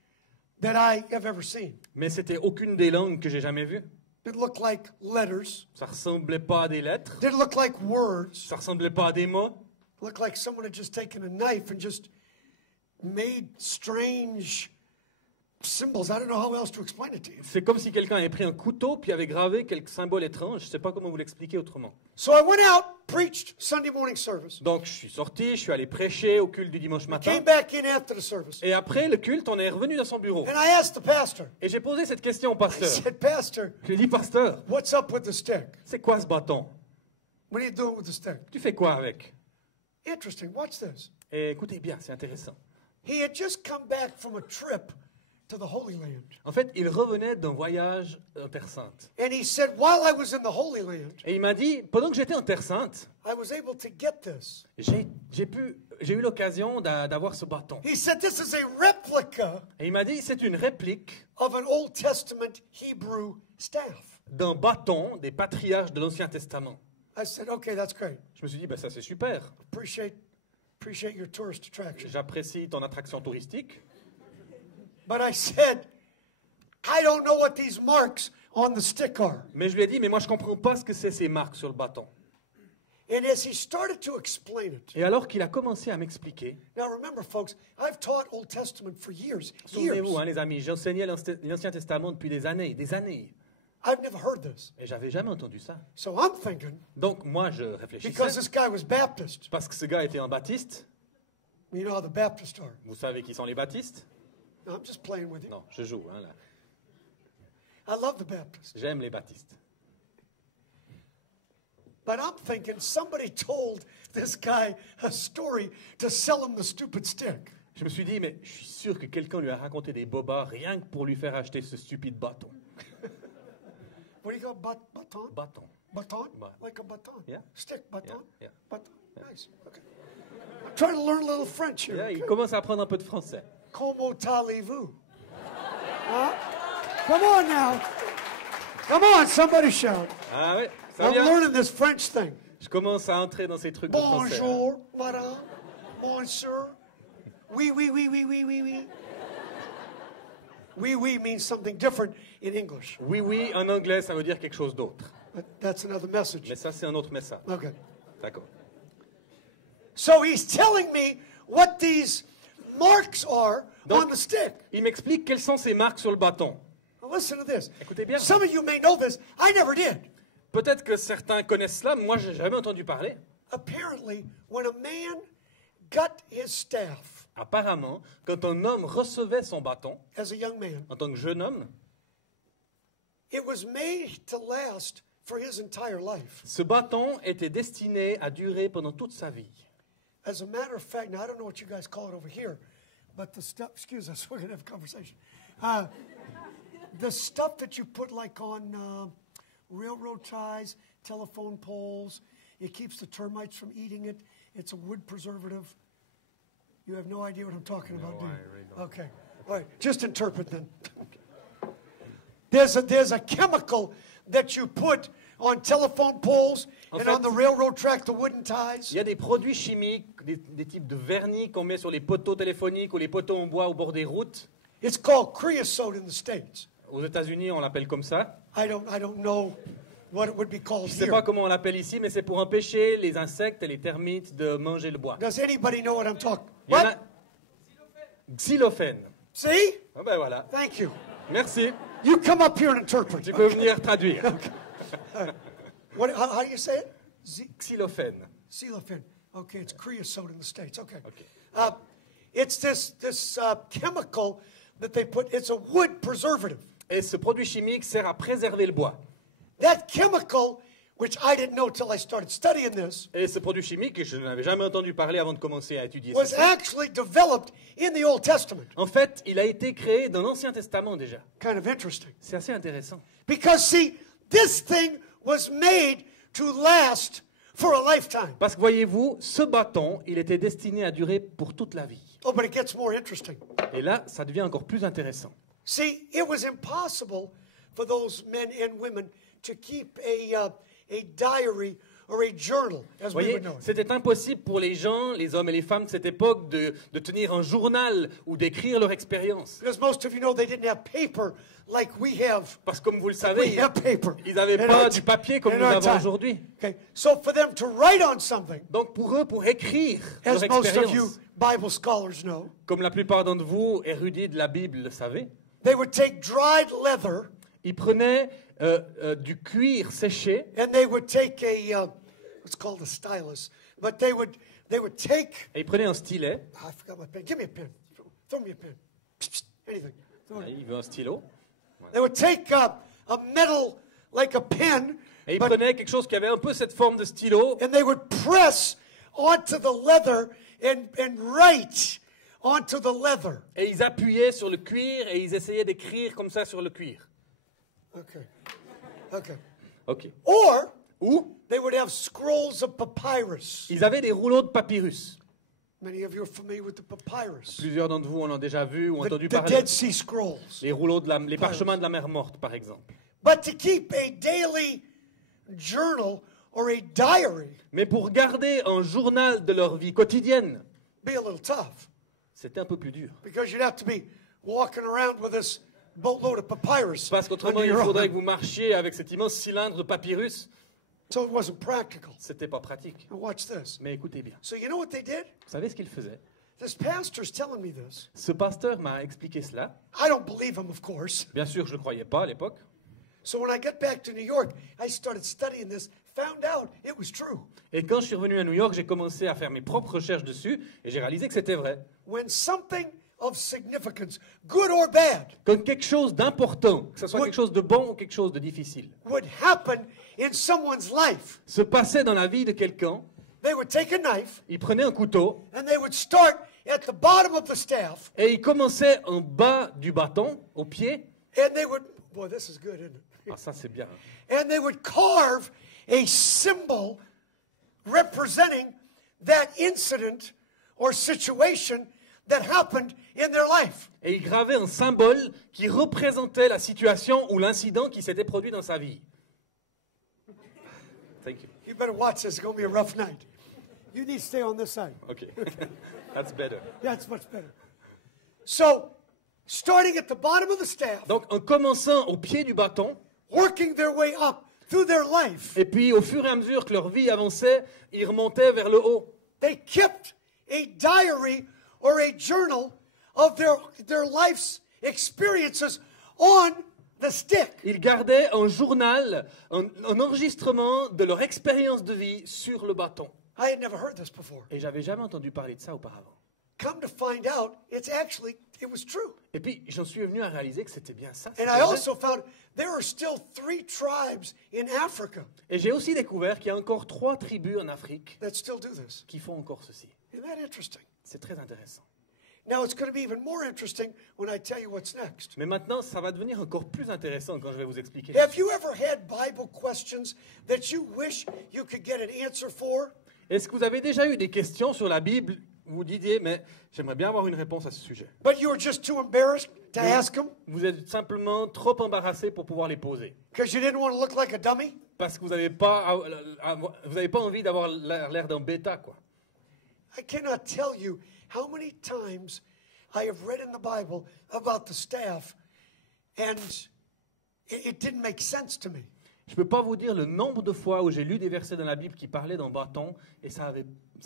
that I have ever seen. Mais c'était aucune des langues que j'ai jamais vues. It looked like letters. Ça ressemblait pas à des lettres, Didn't look like words. ça ressemblait pas à des mots. It looked like someone had just taken a knife and just made strange symbols. I don't know how else to explain it to you. C'est comme si quelqu'un avait pris un couteau puis avait gravé quelques symboles étranges. Je sais pas comment vous l'expliquer autrement. So I went out, preached Sunday morning service. Donc je suis sorti, je suis allé prêcher au culte du dimanche matin. Came back in after the service. Et après le culte, on est revenu dans son bureau. And I asked the pastor, Et j'ai posé cette question au I pasteur. said, Pastor, J'ai dit, pasteur, what's up with the stick? c'est quoi ce bâton? What are you doing with the stick? Tu fais quoi avec? Interesting. Watch this. Et écoutez bien, c'est intéressant. He had just come back from a trip to the Holy Land. En fait, il revenait d'un voyage en Terre Sainte. And he said, while I was in the Holy Land, Et il m'a dit, pendant que j'étais en Terre Sainte, I was able to get this. j'ai eu l'occasion d'avoir ce bâton. He said, this is a replica Et il m'a dit, c'est une réplique of an Old Testament Hebrew staff. d'un bâton des patriarches de l'Ancien Testament. I said, okay, that's great. Je me suis dit, ben, ça c'est super. Appreciate your tourist attraction. J'apprécie ton attraction touristique. But I said, I don't know what these marks on the stick are. Mais je lui ai dit, mais moi je comprends pas ce que c'est ces marques sur le bâton. And as he started to explain it, Et alors qu'il a commencé à m'expliquer, now remember, folks, I've taught Old Testament for years. souvenez-vous, hein, les amis, j'enseignais l'Ancien Testament depuis des années, des années. I've never heard this. Et j'avais jamais entendu ça. So I'm thinking, Donc moi je because réfléchissais, this guy was Baptist, parce que ce gars était un baptiste. you know how the Baptists are. Vous savez qui sont les baptistes? No, I'm just playing with you. Non, je joue. Hein, là. I love the Baptists. J'aime les baptistes. But I'm thinking somebody told this guy a story to sell him the stupid stick. Je me suis dit, mais je suis sûr que quelqu'un lui a raconté des bobards rien que pour lui faire acheter ce stupide bâton. What do you call baton? Bâton. Baton? Ba- Like a baton? Yeah. Stick, baton? Yeah, yeah. Baton. Nice. Okay. I'm trying to learn a little French here. Là, il okay? commence à apprendre un peu de français. Comment allez-vous? Huh? Come on now. Come on, somebody shout. Ah ouais, ça I'm vient. learning this French thing. Je commence à entrer dans ces trucs de français. hein. Bonjour, madame. Monsieur. Oui, oui, oui, oui, oui, oui, oui. Oui, oui means something different in English. Oui, oui, en anglais, ça veut dire quelque chose d'autre. But that's another message. Mais ça, c'est un autre message. Okay. D'accord. So he's telling me what these marks are Donc- on the stick. Il m'explique quelles sont ces marques sur le bâton. Now listen to this. Écoutez bien. Some of you may know this. I never did. Peut-être que certains connaissent cela, moi, j'ai jamais entendu parler. Apparently, when a man got his staff Apparemment, quand un homme recevait son bâton, as a young man, en tant que jeune homme, it was made to last for his entire life. ce bâton était destiné à durer pendant toute sa vie. As a matter of fact, now I don't know what you guys call it over here, but the stuff, excuse us, we're going to have a conversation. The stuff that you put like on railroad ties, telephone poles, it keeps the termites from eating it. It's a wood preservative. You have no idea what I'm talking about, do you? I really don't. Okay. All right. Just interpret then. There's a chemical that you put on telephone poles and on the railroad track, the wooden ties. Il y a des produits chimiques, des types de vernis qu'on met sur les poteaux téléphoniques ou les poteaux en bois au bord des routes. It's called creosote in the States. Aux États-Unis, on l'appelle comme ça. I don't know what it would be called Je ne sais here. pas comment on l'appelle ici, mais c'est pour empêcher les insectes et les termites de manger le bois. Does anybody know what I'm talking? Il y en What? a- Xylophène. See? Ah ben voilà. Thank you. Merci. You come up here and interpret. Tu peux venir traduire. How do you say it? Xylophène. Xylophone. Okay, it's creosote in the States. Okay. Okay. It's this chemical that they put. It's a wood preservative. Et ce produit chimique sert à préserver le bois. That chemical, which I didn't know till I started studying this, Et ce produit chimique, que je n'avais jamais entendu parler avant de commencer à étudier was ça. actually developed in the Old Testament. En fait, il a été créé dans l'Ancien Testament déjà. Kind of interesting. C'est assez intéressant. Because, see, this thing was made to last for a lifetime. Parce que voyez-vous, ce bâton, il était destiné à durer pour toute la vie. Oh, but it gets more interesting. Et là, ça devient encore plus intéressant. See, it was impossible for those men and women to keep a diary or a journal, as Vous we voyez, would know it. c'était impossible pour les gens, les hommes et les femmes de cette époque de tenir un journal ou d'écrire leur expérience. Because most of you know they didn't have paper like we have. Parce que comme vous le We savez, have paper. ils n'avaient in pas our du papier comme in nous our avons time. aujourd'hui. Okay, so for them to write on something, Donc pour eux, pour écrire leur as most of you expérience, Bible scholars know, comme la plupart d'entre vous, érudits de la Bible, le savez, they would take dried leather ils prenaient du cuir séché and they would take what's called a stylus, but they would take. et ils prenaient un stylet. I forgot my pen. Give me a pen. Throw me a pen. Psst, psst, anything. Throw it. Il veut un stylo. They would take a metal like a pen, Et ils but, prenaient quelque chose qui avait un peu cette forme de stylo and they would press onto the leather and write onto the leather. et ils appuyaient sur le cuir et ils essayaient d'écrire comme ça sur le cuir. Okay. Okay. Ok. Or Ou they would have scrolls of papyrus. ils avaient des rouleaux de papyrus. Many of you are familiar with the papyrus. Plusieurs d'entre vous en ont déjà vu ou The entendu Dead parler. Sea Scrolls. Les rouleaux les parchemins de la mer morte, par exemple. But to keep a daily journal or a diary Mais pour garder un journal de leur vie quotidienne, be a little tough c'était un peu plus dur. because you'd have to be walking around with this boatload of papyrus Parce qu'autrement, under il your faudrait arm. que vous marchiez avec cet immense cylindre de papyrus. So it wasn't practical. C'était pas pratique. Now watch this. Mais écoutez bien. So you know what they did? Vous savez ce qu'ils faisaient? This pastor's telling me this. Ce pasteur m'a expliqué cela. I don't believe him, of course. Bien sûr, je ne le croyais pas à l'époque. So when I got back to New York, I started studying this, found out it was true. Et quand je suis revenu à New York, j'ai commencé à faire mes propres recherches dessus et j'ai réalisé que c'était vrai. When something of significance, good or bad, Quand quelque chose d'important, que ce soit Oui. quelque chose de bon ou quelque chose de difficile, would happen in someone's life, se passait dans la vie de quelqu'un, they would take a knife il prenait un couteau and they would start at the bottom of the staff et il commençait en bas du bâton, au pied. and they would, boy, this is good, isn't it? Ah, ça c'est bien. And they would carve a symbol representing that incident or situation that happened in their life. Et il gravait un symbole qui représentait la situation ou l'incident qui s'était produit dans sa vie. Thank you. You better watch this. It's going to be a rough night. You need to stay on this side. Okay. That's better. That's much better. So, starting at the bottom of the staff, Donc en commençant au pied du bâton, working their way up through their life, et puis au fur et à mesure que leur vie avançait, ils remontaient vers le haut. they kept a diary or a journal of their life's experiences on the stick. Ils gardaient un journal, un enregistrement de leur expérience de vie sur le bâton. I had never heard this before. Et j'avais jamais entendu parler de ça auparavant. Come to find out, it was true. Et puis j'en suis venu à réaliser que c'était bien ça. And c'était I vrai. also found there are still 3 tribes in Africa Et j'ai aussi découvert qu'il y a encore 3 tribus en Afrique that still do this. qui font encore ceci. Isn't that interesting? C'est très intéressant. Now it's going to be even more interesting when I tell you what's next. Mais maintenant, ça va devenir encore plus intéressant quand je vais vous expliquer. Have you ever had Bible questions that you wish you could get an answer for? Est-ce que vous avez déjà eu des questions sur la Bible? Vous disiez, mais j'aimerais bien avoir une réponse à ce sujet. But you were just too embarrassed to ask them Vous êtes simplement trop embarrassé pour pouvoir les poser. because you didn't want to look like a dummy? Parce que vous n'avez pas, vous n'avez pas envie d'avoir l'air d'un bêta, quoi. I cannot tell you how many times I have read in the Bible about the staff and it didn't make sense to me. Je ne peux pas vous dire le nombre de fois où j'ai lu des versets dans la Bible qui parlaient d'un bâton et ça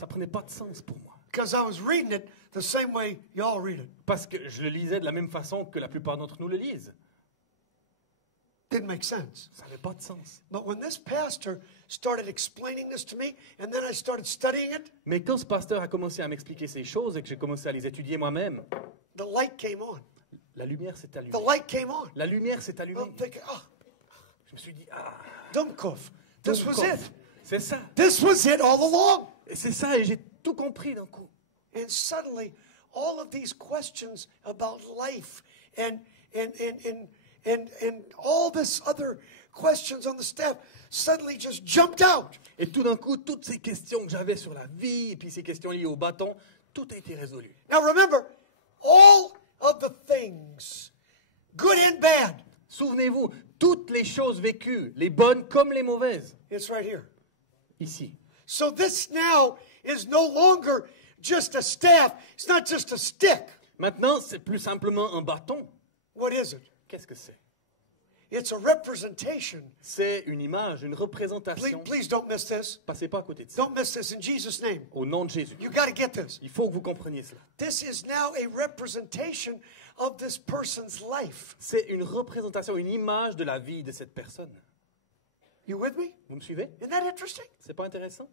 prenait pas de sens pour moi. Because I was reading it the same way y'all read it. Parce que je le lisais de la même façon que la plupart d'entre nous le lisent. Didn't make sense. Ça n'avait pas de sens. But when this pastor started explaining this to me and then I started studying it, Mais quand ce pasteur a commencé à m'expliquer ces choses et que j'ai commencé à les étudier moi-même, the light came on. la lumière s'est allumée. The light came on. La lumière s'est allumée. I'm thinking, Je me suis dit, ah, Dummkopf. This was Dummkopf. it. C'est ça. This was it all along. Et c'est ça, et j'ai tout compris d'un coup. And suddenly, all of these questions about life and all this other questions on the staff suddenly just jumped out. Et tout d'un coup, toutes ces questions que j'avais sur la vie, et puis ces questions liées au bâton, tout a été résolu. Now remember, all of the things, good and bad, Souvenez-vous, toutes les choses vécues, les bonnes comme les mauvaises, it's right here. ici. So this now is no longer just a staff. It's not just a stick. Maintenant, c'est plus simplement un bâton. What is it? Qu'est-ce que c'est? It's a representation. C'est une image, une représentation. Please don't miss this. Passez pas à côté de ça. Don't miss this in Jesus' name. Au nom de Jésus. You got to get this. Il faut que vous compreniez cela. This is now a representation of this person's life. C'est une représentation, une image de la vie de cette personne. You with me? Vous me suivez? Isn't that interesting? C'est pas intéressant?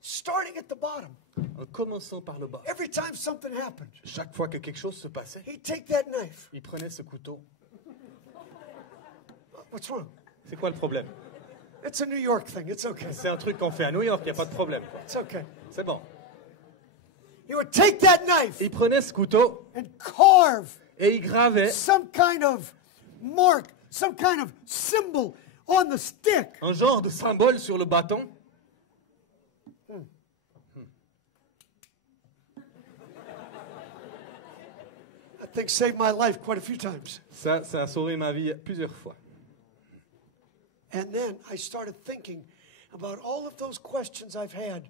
Starting at the bottom. En commençant par le bas. Every time something happened, Chaque fois que quelque chose se passait, he'd take that knife. il prenait ce couteau. What's wrong? C'est quoi le problème? It's a New York thing. It's okay. C'est un truc qu'on fait à New York, il n'y a pas de problème. It's okay. C'est bon. He would take that knife Il prenait ce couteau and carve et il gravait some kind of mark, some kind of symbol on the stick. un genre de symbole sur le bâton. That thing saved my life quite a few times. Ça a sauvé ma vie plusieurs fois. And then I started thinking about all of those questions I've had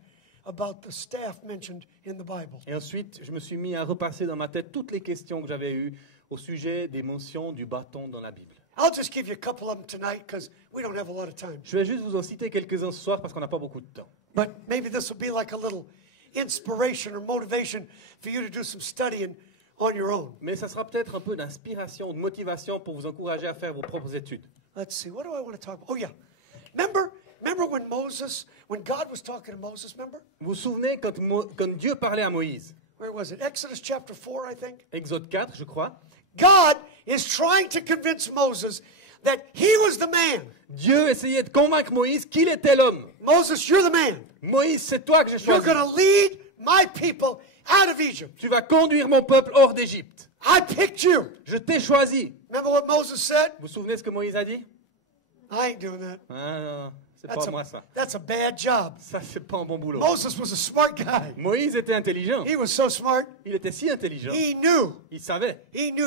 about the staff mentioned in the Bible. Et ensuite, je me suis mis à repasser dans ma tête toutes les questions que j'avais eues au sujet des mentions du bâton dans la Bible. I'll just give you a couple of them tonight because we don't have a lot of time. Je vais juste vous en citer quelques-uns ce soir parce qu'on n'a pas beaucoup de temps. But maybe this will be like a little inspiration or motivation for you to do some studying on your own. Mais ça sera peut-être un peu d'inspiration, de motivation pour vous encourager à faire vos propres études. Let's see, what do I want to talk about? Oh yeah. Remember when God was talking to Moses, remember? Vous vous souvenez quand Dieu parlait à Moïse? Where was it? Exodus chapter 4, I think. Exode 4, je crois. God is trying to convince Moses that he was the man. Dieu essayait de convaincre Moïse qu'il était l'homme. Moses, you're the man. Moïse, c'est toi que j'ai You're choisi. going to lead my people out of Egypt. Tu vas conduire mon peuple hors d'Égypte. I picked you. Je t'ai choisi. Remember what Moses said? Vous vous souvenez ce que Moïse a dit? I ain't doing that. Ah non, c'est pas moi ça. That's a bad job. Ça, c'est pas un bon boulot. Moses was a smart guy. Moïse était intelligent. He was so smart. Il était si intelligent. He knew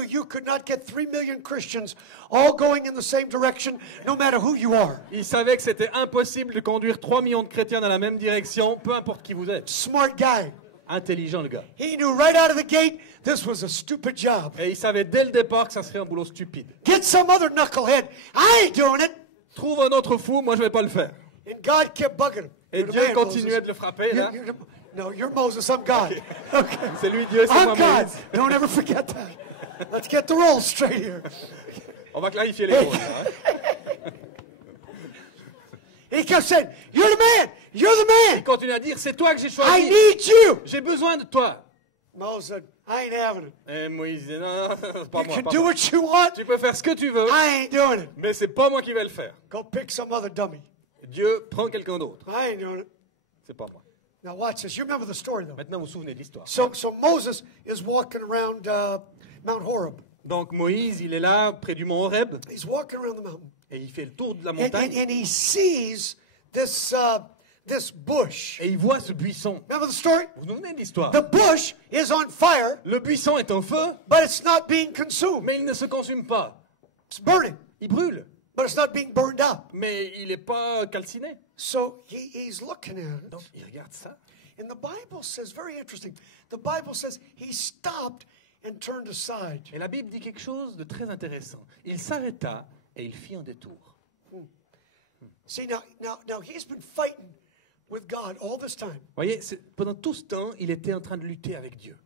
you could not get 3 million Christians all going in the same direction, no matter who you are. Il savait que c'était impossible de conduire 3 millions de chrétiens dans la même direction, peu importe qui vous êtes. Smart guy. Intelligent, le gars. He knew right out of the gate this was a stupid job. Et il savait dès le départ que ça serait un boulot stupide. Get some other knucklehead. I ain't doing it. Trouve un autre fou, moi je vais pas le faire. And God kept bugging him. Et You're the Dieu man, continuait Moses. de le frapper, là. No, you're Moses, I'm God. Okay. C'est lui Dieu, c'est moi I'm God. Moïse. Don't ever forget that. Let's get the roles straight here. On va clarifier les choses. Hein. And he kept saying, you're the man. You're the man. Il continue à dire, c'est toi que j'ai I choisi. need you. J'ai besoin de toi. Moses said, I ain't having it. Et Moïse dit, non, non, c'est pas You moi. can Pas do moi. what you want. Tu peux faire ce que tu veux, I ain't doing it. mais c'est pas moi qui vais le faire. Go pick some other dummy. Dieu prend quelqu'un d'autre. I ain't doing it. C'est pas moi. Now watch this. You remember the story though. Maintenant, vous vous souvenez de l'histoire. So Moses is walking around Mount Horeb. Donc Moïse, il est là, près du mont Horeb, He's walking around the mountain. et il fait le tour de la And montagne, he sees this bush. et il voit ce buisson. Remember the story? Vous vous souvenez de l'histoire? The bush is on fire, Le buisson est en feu, but it's not being consumed. mais il ne se consume pas. It's burning, Il brûle, but it's not being burned up. mais il n'est pas calciné. So he's looking at it. Donc il regarde ça. And the Bible says, very interesting, the Bible says he stopped and turned aside. Et la Bible dit quelque chose de très intéressant. Il s'arrêta et il fit un détour. See, now he's been fighting with God all this time. Voyez, pendant tout ce temps, il était en train de lutter avec Dieu.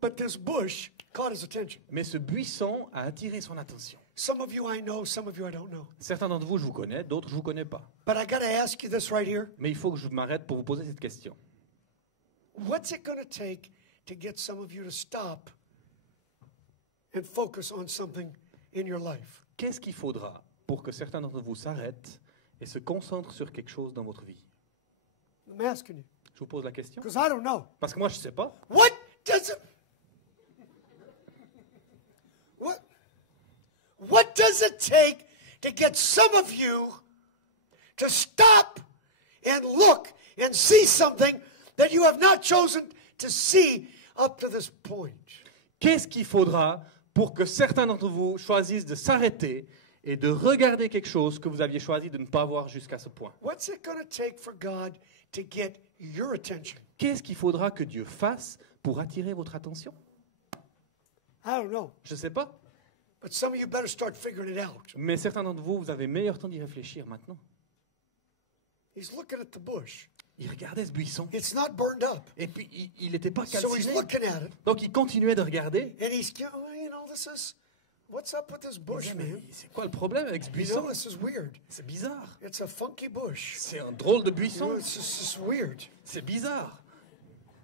But this bush caught his attention. Mais ce buisson a attiré son attention. Some of you I know, some of you I don't know. Certains d'entre vous, je vous connais, d'autres, je ne vous connais pas. But I got to ask you this right here. Mais il faut que je m'arrête pour vous poser cette question. What's it going to take to get some of you to stop and focus on something in your life? Qu'est-ce qu'il faudra pour que certains d'entre vous s'arrêtent et se concentrent sur quelque chose dans votre vie? I'm asking you Je vous pose la question. because I don't know. Parce que moi, je ne sais pas. What does it take to get some of you to stop and look and see something that you have not chosen to see up to this point? Qu'est-ce qu'il faudra pour que certains d'entre vous choisissent de s'arrêter et de regarder quelque chose que vous aviez choisi de ne pas voir jusqu'à ce point? What's it going to take for God to get your attention? Qu'est-ce qu'il faudra que Dieu fasse pour attirer votre attention? I don't know. Je ne sais pas. But some of you better start figuring it out. Mais certains d'entre vous, vous avez meilleur temps d'y réfléchir maintenant. He's looking at the bush. Il regardait ce buisson. It's not burned up. Et puis, il n'était pas So he's calciné. looking at it. Donc, il continuait de regarder. And he's, this is, what's up with this Il bush, disait, mais man? c'est quoi le problème avec ce You buisson? know, this is weird. C'est bizarre. It's a funky bush. C'est un drôle de You buisson. know, it's just weird. C'est bizarre.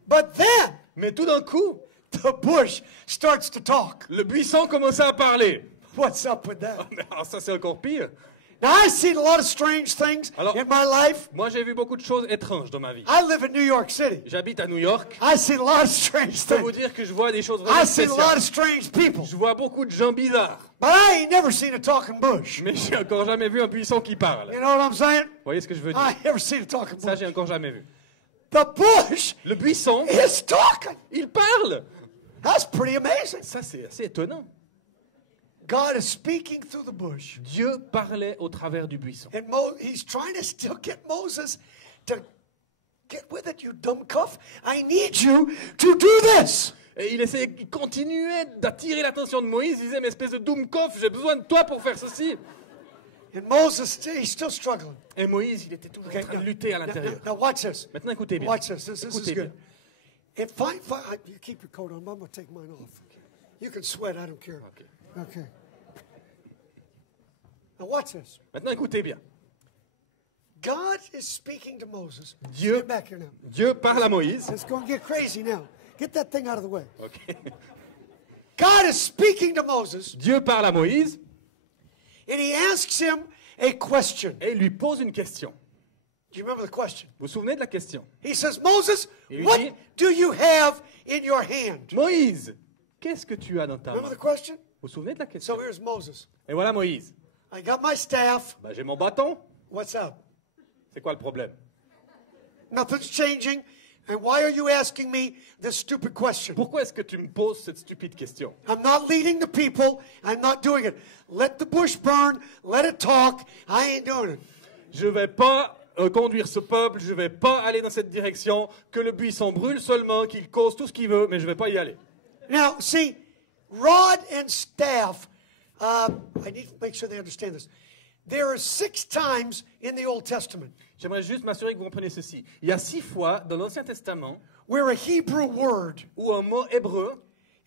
But then, Mais tout d'un coup, the bush starts to talk. le buisson commençait à parler. What's up with that? Mais alors, ça, c'est encore pire. Now, I've seen a lot of strange things Alors- in my life. Moi, j'ai vu beaucoup de choses étranges dans ma vie. I live in New York City. J'habite à New York. I've seen a lot of strange Je peux vous things. dire que je vois des choses vraiment I've seen a lot of spéciales. strange people. Je vois beaucoup de gens bizarres. But I ain't never seen a talking bush. Mais j'ai encore jamais vu un buisson qui parle. You know what I'm saying? Vous voyez ce que je veux dire? I ain't never seen a talking Ça, bush. j'ai encore jamais vu. The bush Le buisson, is talking. il parle. That's pretty amazing. Ça, c'est assez étonnant. God is speaking through the bush. Dieu parlait au travers du buisson. And he's trying to still get Moses to get with it, you dumb cuff. I need you to do this. Et il continuait d'attirer l'attention de Moïse. Il disait, mais espèce de Doumkov, j'ai besoin de toi pour faire ceci. And Moses, he's still struggling. Et Moïse, il était toujours en train de lutter à l'intérieur. Now watch this. Maintenant, écoutez bien. Watch this. This is Écoutez good. bien. If you keep your coat on, I'm going to take mine off. You can sweat, I don't care. Okay. Now watch this. Maintenant, écoutez bien. God is speaking to Moses. Dieu, Stand back here now. Dieu parle à Moïse. It's going to get crazy now. Get that thing out of the way. Okay. God is speaking to Moses, Dieu parle à Moïse and he asks him a question. et il lui pose une question. Do you remember the question? Vous vous souvenez de la question? He says, Moses, Il lui what dit- do you have in your hand? Moïse, qu'est-ce que tu as dans ta main? Remember the question? Vous vous souvenez de la question? So here's Moses. Et voilà Moïse. I got my staff. Bah, j'ai mon bâton. What's up? C'est quoi le problème? Nothing's changing. And why are you asking me this stupid question? Pourquoi est-ce que tu me poses cette stupide question? I'm not leading the people. I'm not doing it. Let the bush burn. Let it talk. I ain't doing it. Je ne vais pas conduire ce peuple, je ne vais pas aller dans cette direction, que le buisson brûle seulement, qu'il cause tout ce qu'il veut, mais je ne vais pas y aller. Now, see, rod and staff, I need to make sure they understand this. There are 6 times in the Old Testament J'aimerais juste m'assurer que vous comprenez ceci. Il y a 6 fois dans l'Ancien Testament where a Hebrew word où un mot hébreu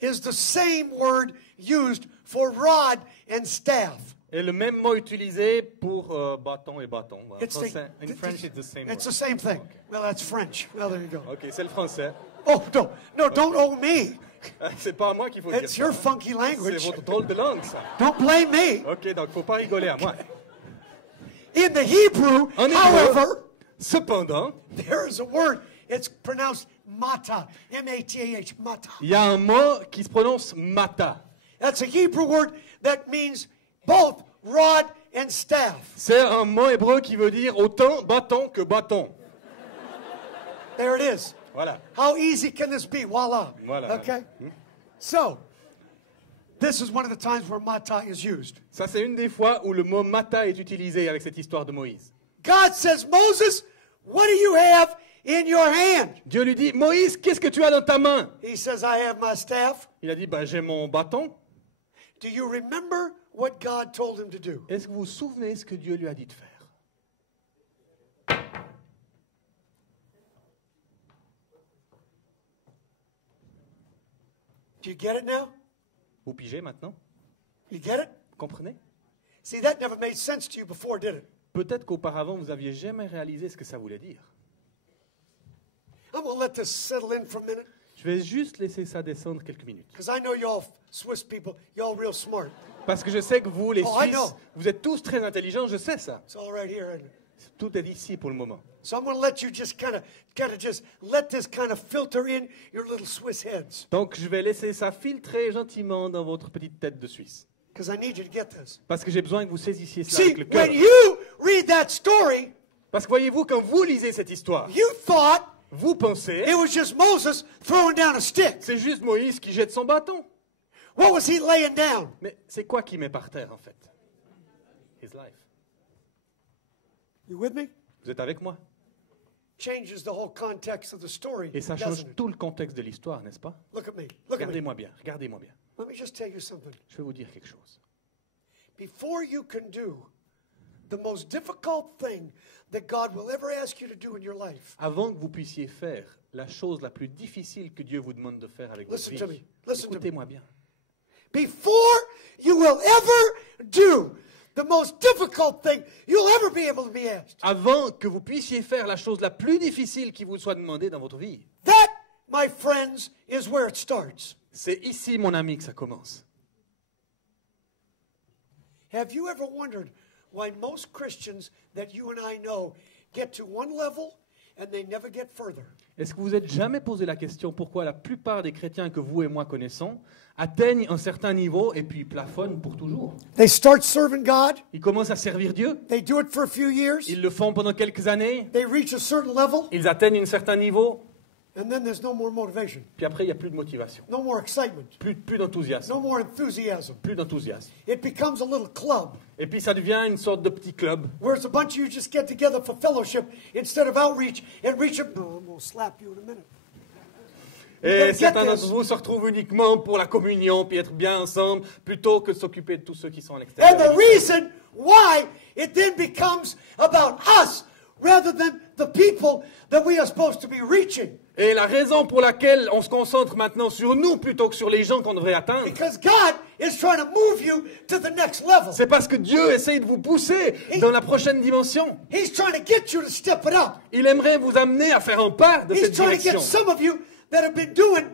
is the same word used for rod and staff. est le même mot utilisé pour bâton et bâton. En It's français, in French, it's the same It's word. the same thing. Well, that's French. Well, there you go. Ok, c'est le français. Oh, no, don't owe me. C'est pas à moi qu'il faut dire It's ça. your funky C'est language. votre drôle de langue, ça. Don't blame me. Ok, donc faut pas rigoler à moi. In the Hebrew, En hébreu, however, cependant, there is a word. It's pronounced mata. M-A-T-A-H, mata. il y a un mot qui se prononce mata. That's a Hebrew word that means both rod and staff. C'est un mot hébreu qui veut dire autant bâton que bâton. There it is. Voilà. How easy can this be? Voila. Voilà. Okay? So, this is one of the times where mata is used. Ça, c'est une des fois où le mot mata est utilisé avec cette histoire de Moïse. God says, Moses, what do you have in your hand? Dieu lui dit, Moïse, qu'est-ce que tu as dans ta main? He says, I have my staff. Il a dit, bah, j'ai mon bâton. Do you remember what God told him to do? Est-ce que vous vous souvenez ce que Dieu lui a dit de faire? Do you get it now? Vous pigez maintenant? You get it? Vous comprenez? See, that never made sense to you before, did it? Peut-être qu'auparavant, vous n'aviez jamais réalisé ce que ça voulait dire. I'm going to let this settle in for a minute Je vais juste laisser ça descendre quelques minutes. because I know y'all Swiss people, y'all real smart. Parce que je sais que vous, les Oh, I Suisses, know. vous êtes tous très intelligents, je sais ça. It's all right here, isn't it? Tout est ici pour le moment. So I'm going to let you just kind of just let this kind of filter in your little Swiss heads Donc, je vais laisser ça filtrer gentiment dans votre petite tête de Suisse. because I need you to get this. Parce que j'ai besoin que vous saisissiez cela See, avec le cœur. when you read that story, Parce que voyez-vous, quand vous lisez cette histoire, you thought vous pensez, it was just Moses throwing down a stick. c'est juste Moïse qui jette son bâton. What was he laying down? Mais c'est quoi qui met par terre, en fait? His life. You with me? Vous êtes avec moi? Changes the whole context of the story, Et ça doesn't change it? tout le contexte de l'histoire, n'est-ce pas? Look at me. Look at me. Regardez-moi bien, regardez-moi bien. Let me just tell you something. Je vais vous dire quelque chose. Before you can do the most difficult thing that God will ever ask you to do in your life, Avant que vous puissiez faire la chose la plus difficile que Dieu vous demande de faire avec votre Listen vie, to me. Listen to me. écoutez-moi bien. before you will ever do the most difficult thing you'll ever be able to be asked, Avant que vous puissiez faire la chose la plus difficile qui vous soit demandée dans votre vie, that, my friends, is where it starts. c'est ici, mon ami, que ça commence. Have you ever wondered why most Christians that you and I know get to one level and they never get further? Est-ce que vous n'êtes jamais posé la question pourquoi la plupart des chrétiens que vous et moi connaissons atteignent un certain niveau et puis plafonnent pour toujours? They start serving God, Ils commencent à servir Dieu, they do it for a few years, ils le font pendant quelques années, they reach a certain level, ils atteignent un certain niveau, And then there's no more motivation, Puis après, il n'y a plus de motivation, no more excitement, plus d'enthousiasme, no more enthusiasm. plus d'enthousiasme. It becomes a little club Et puis ça devient une sorte de petit club where it's a bunch of you just get together for fellowship instead of outreach and reach up. No, I'm going to slap you in a minute. et certains d'entre vous se retrouvent uniquement pour la communion puis être bien ensemble plutôt que de s'occuper de tous ceux qui sont à And l'extérieur. the reason why it then becomes about us rather than the people that we are supposed to be reaching. Et la raison pour laquelle on se concentre maintenant sur nous plutôt que sur les gens qu'on devrait atteindre, Because God is trying to move you to the next level. c'est parce que Dieu essaye de vous pousser dans la prochaine dimension. He's trying to get you to step it up. Il aimerait vous amener à faire un pas de He's cette trying to get direction. some of you that have been doing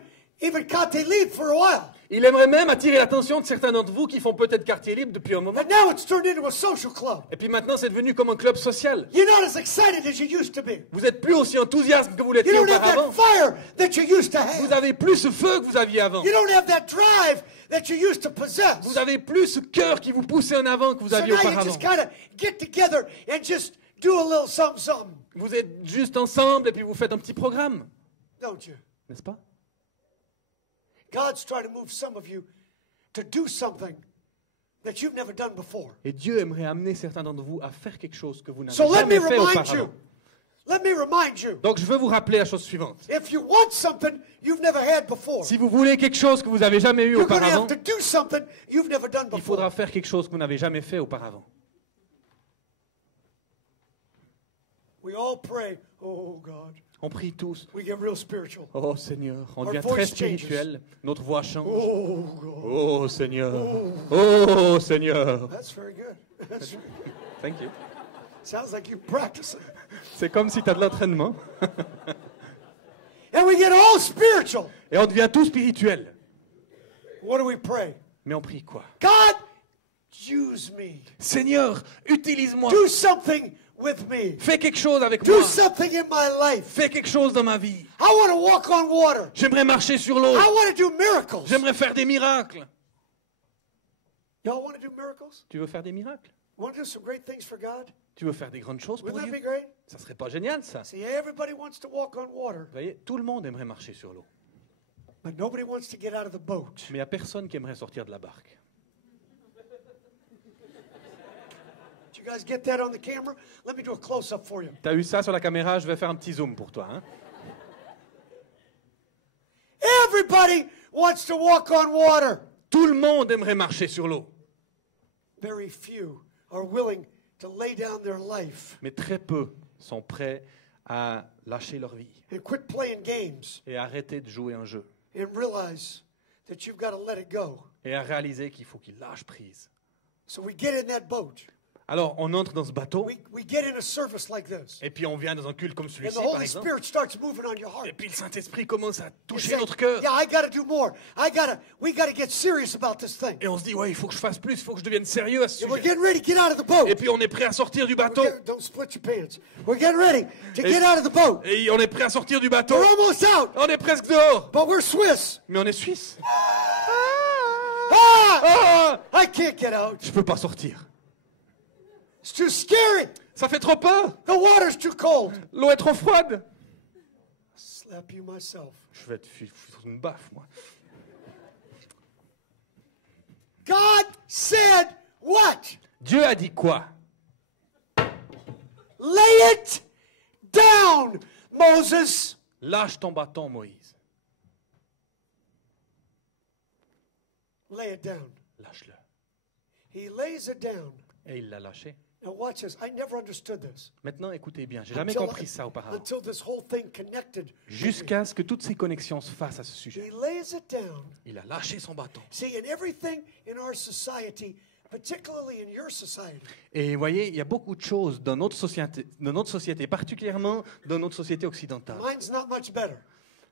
even Kate Lead for a while. Il aimerait même attirer l'attention de certains d'entre vous qui font peut-être quartier libre depuis un moment. And now it's turned into a social club. Et puis maintenant, c'est devenu comme un club social. You're not as excited as you used to be. Vous êtes plus aussi enthousiaste que vous You l'étiez don't have that auparavant. fire that you used to Vous have. avez plus ce feu que vous aviez avant. You don't have that drive that you used to possess. Vous avez plus ce cœur qui vous poussait en avant que vous So aviez now you auparavant. just kind of get together and just do a little something, something. Vous êtes juste ensemble et puis vous faites un petit programme, Don't you? n'est-ce pas? God's trying to move some of you to do something that you've never done before. Et Dieu aimerait amener certains d'entre vous à faire quelque chose que vous n'avez So let me jamais fait remind auparavant. you. Let me remind you. Donc je veux vous rappeler la chose suivante. If you want something you've never had before, Si vous voulez quelque chose que vous n'avez jamais eu you're going to auparavant, have to do something you've never done il faudra before. faire quelque chose que vous n'avez jamais fait auparavant. We all pray, oh God. On prie tous. We get real spiritual. Oh Seigneur, on Our devient voice très changes. spirituel. Notre voix change. Oh God. Oh Seigneur. Oh Seigneur. That's very good. That's, Thank you. sounds like you practice it. C'est comme si tu as de l'entraînement. And we get all spiritual. Et on devient tout spirituel. What do we pray? Mais on prie quoi? God, use me. Seigneur, utilise-moi. Do something with me. Fais quelque chose avec Do moi. something in my life. Fais quelque chose dans ma vie. I want to walk on water. J'aimerais marcher sur l'eau. I want to do miracles. J'aimerais faire des miracles. Y'all want to do miracles? Tu veux faire des miracles? Want to do some great things for God? Tu veux faire des grandes choses pour Wouldn't that be Dieu? great? Ça serait pas génial ça? See, everybody wants to walk on water, Vous voyez, tout le monde aimerait marcher sur l'eau. but nobody wants to get out of the boat. Mais il n'y a personne qui aimerait sortir de la barque. Did you guys get that on the camera? Let me do a close-up for you. T'as eu ça sur la caméra, je vais faire un petit zoom pour toi. Hein? Everybody wants to walk on water. Tout le monde aimerait marcher sur l'eau. Very few are willing to lay down their life Mais très peu sont prêts à lâcher leur vie and quit playing games et arrêter de jouer un jeu and realize that you've got to let it go. et à réaliser qu'il faut qu'ils lâchent prise. So we get in that boat. Alors, on entre dans ce bateau We get in a service like this. et puis on vient dans un culte comme And celui-ci, the par Holy exemple. Spirit starts moving on your Et heart. puis le Saint-Esprit commence à You toucher say, notre cœur. yeah, I got to do more. We got to get serious about this thing. Et on se dit, ouais, il faut que je fasse plus, il faut que je devienne sérieux à ce And we're sujet. getting ready to get out of the boat. Et puis on est prêt à sortir du bateau. Don't split your pants. We're getting ready to get out of the boat. Et on est prêt à sortir du bateau. We're almost out, On est presque dehors. but we're Swiss. Mais on est suisse. Ah! Ah, I can't get out. je peux pas sortir. It's too scary. Ça fait trop peur. The water's too cold. L'eau est trop froide. Slap you myself. Je vais être foutre une baffe, moi. God said what? Dieu a dit quoi? Lay it down, Moses. Lâche ton bâton, Moïse. Lay it down. Lâche-le. He lays it down. Et il l'a lâché. Now watch this. I never understood this. Maintenant, écoutez bien, j'ai jamais Until- compris ça auparavant. Until this whole thing connected. with me. Jusqu'à ce que toutes ces connexions se fassent à ce sujet. He lays it down. Il a lâché son bâton. See, in everything in our society, particularly in your society, Et vous voyez, il y a beaucoup de choses dans notre société, particulièrement dans notre société occidentale. mine's not much better.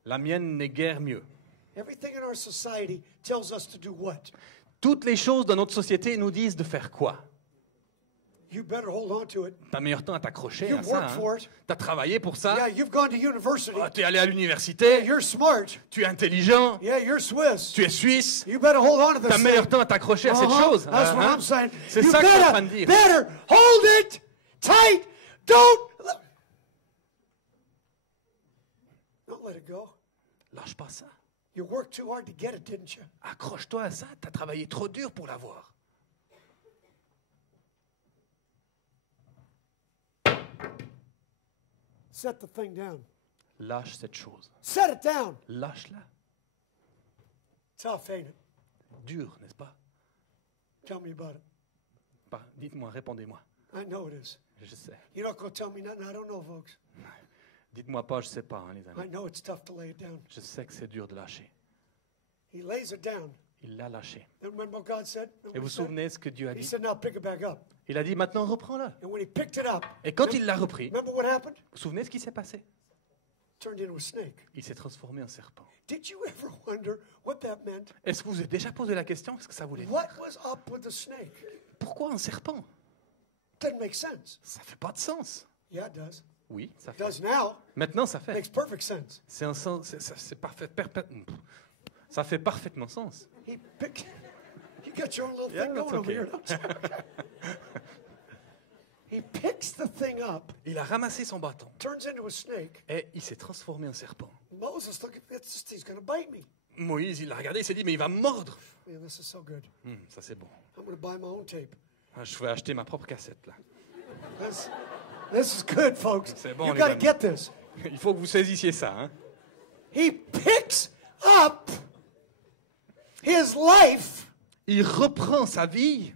La mienne n'est guère mieux. Everything in our society tells us to do what? Toutes les choses dans notre société nous disent de faire quoi? You better hold on to it. T'as meilleur temps à t'accrocher You à ça. work for it. T'as travaillé pour ça. Yeah, you've gone to university. T'es allé à l'université. You're smart. Tu es intelligent. Yeah, you're Swiss. Tu es suisse. You better hold on to this T'as thing. meilleur temps à t'accrocher à cette Uh-huh. chose. That's what Hein? I'm saying. C'est You ça que je suis en train de dire. better hold it tight. Don't let it go. Lâche pas ça. You worked too hard to get it, didn't you? Accroche-toi à ça. Tu as travaillé trop dur pour l'avoir. Set the thing down. Lâche cette chose. Set it down. Lâche-la. Tough, ain't it? Dur, n'est-ce pas? Tell me about it. Dites-moi, répondez-moi. I know it is. Je sais. You're not going to tell me nothing I don't know, folks. Dites-moi pas, je sais pas, hein, les I amis. know it's tough to lay it down. Je sais que c'est dur de lâcher. He lays it down. Il l'a lâché. Then remember what God said? Remember Et vous what vous he said? souvenez ce que Dieu a He dit? said, now pick it back up. Il a dit, maintenant reprends-la. And when he picked it up, Et quand il l'a repris, vous remember what happened? vous souvenez ce qui s'est passé? Turned into a snake. Il s'est transformé en serpent. Did you ever wonder what that meant? Est-ce que vous vous êtes déjà posé la question? Ce que ça voulait dire? What was up with the snake? Pourquoi un serpent? Doesn't make sense. Ça fait pas de sens. Yeah, it does. Oui, ça It does fait. now. Maintenant, ça fait. Makes perfect sense. C'est un sens. C'est parfait. Ça fait parfaitement sens. He picked. You got your own little Yeah, thing that's going okay. over here. don't you? He picks the thing up, Il a ramassé son bâton turns into a snake. et il s'est transformé en serpent. Moses, look, it's just, he's going to bite me. Moïse, il l'a regardé, il s'est dit, mais il va me mordre. Man, this is so good. Ça c'est bon. I'm going to buy my own tape. Ah, je vais acheter ma propre cassette là. This is good, folks. C'est bon, You les got to amis. get this. Il faut que vous saisissiez ça. Hein? He picks up his life, Il reprend sa vie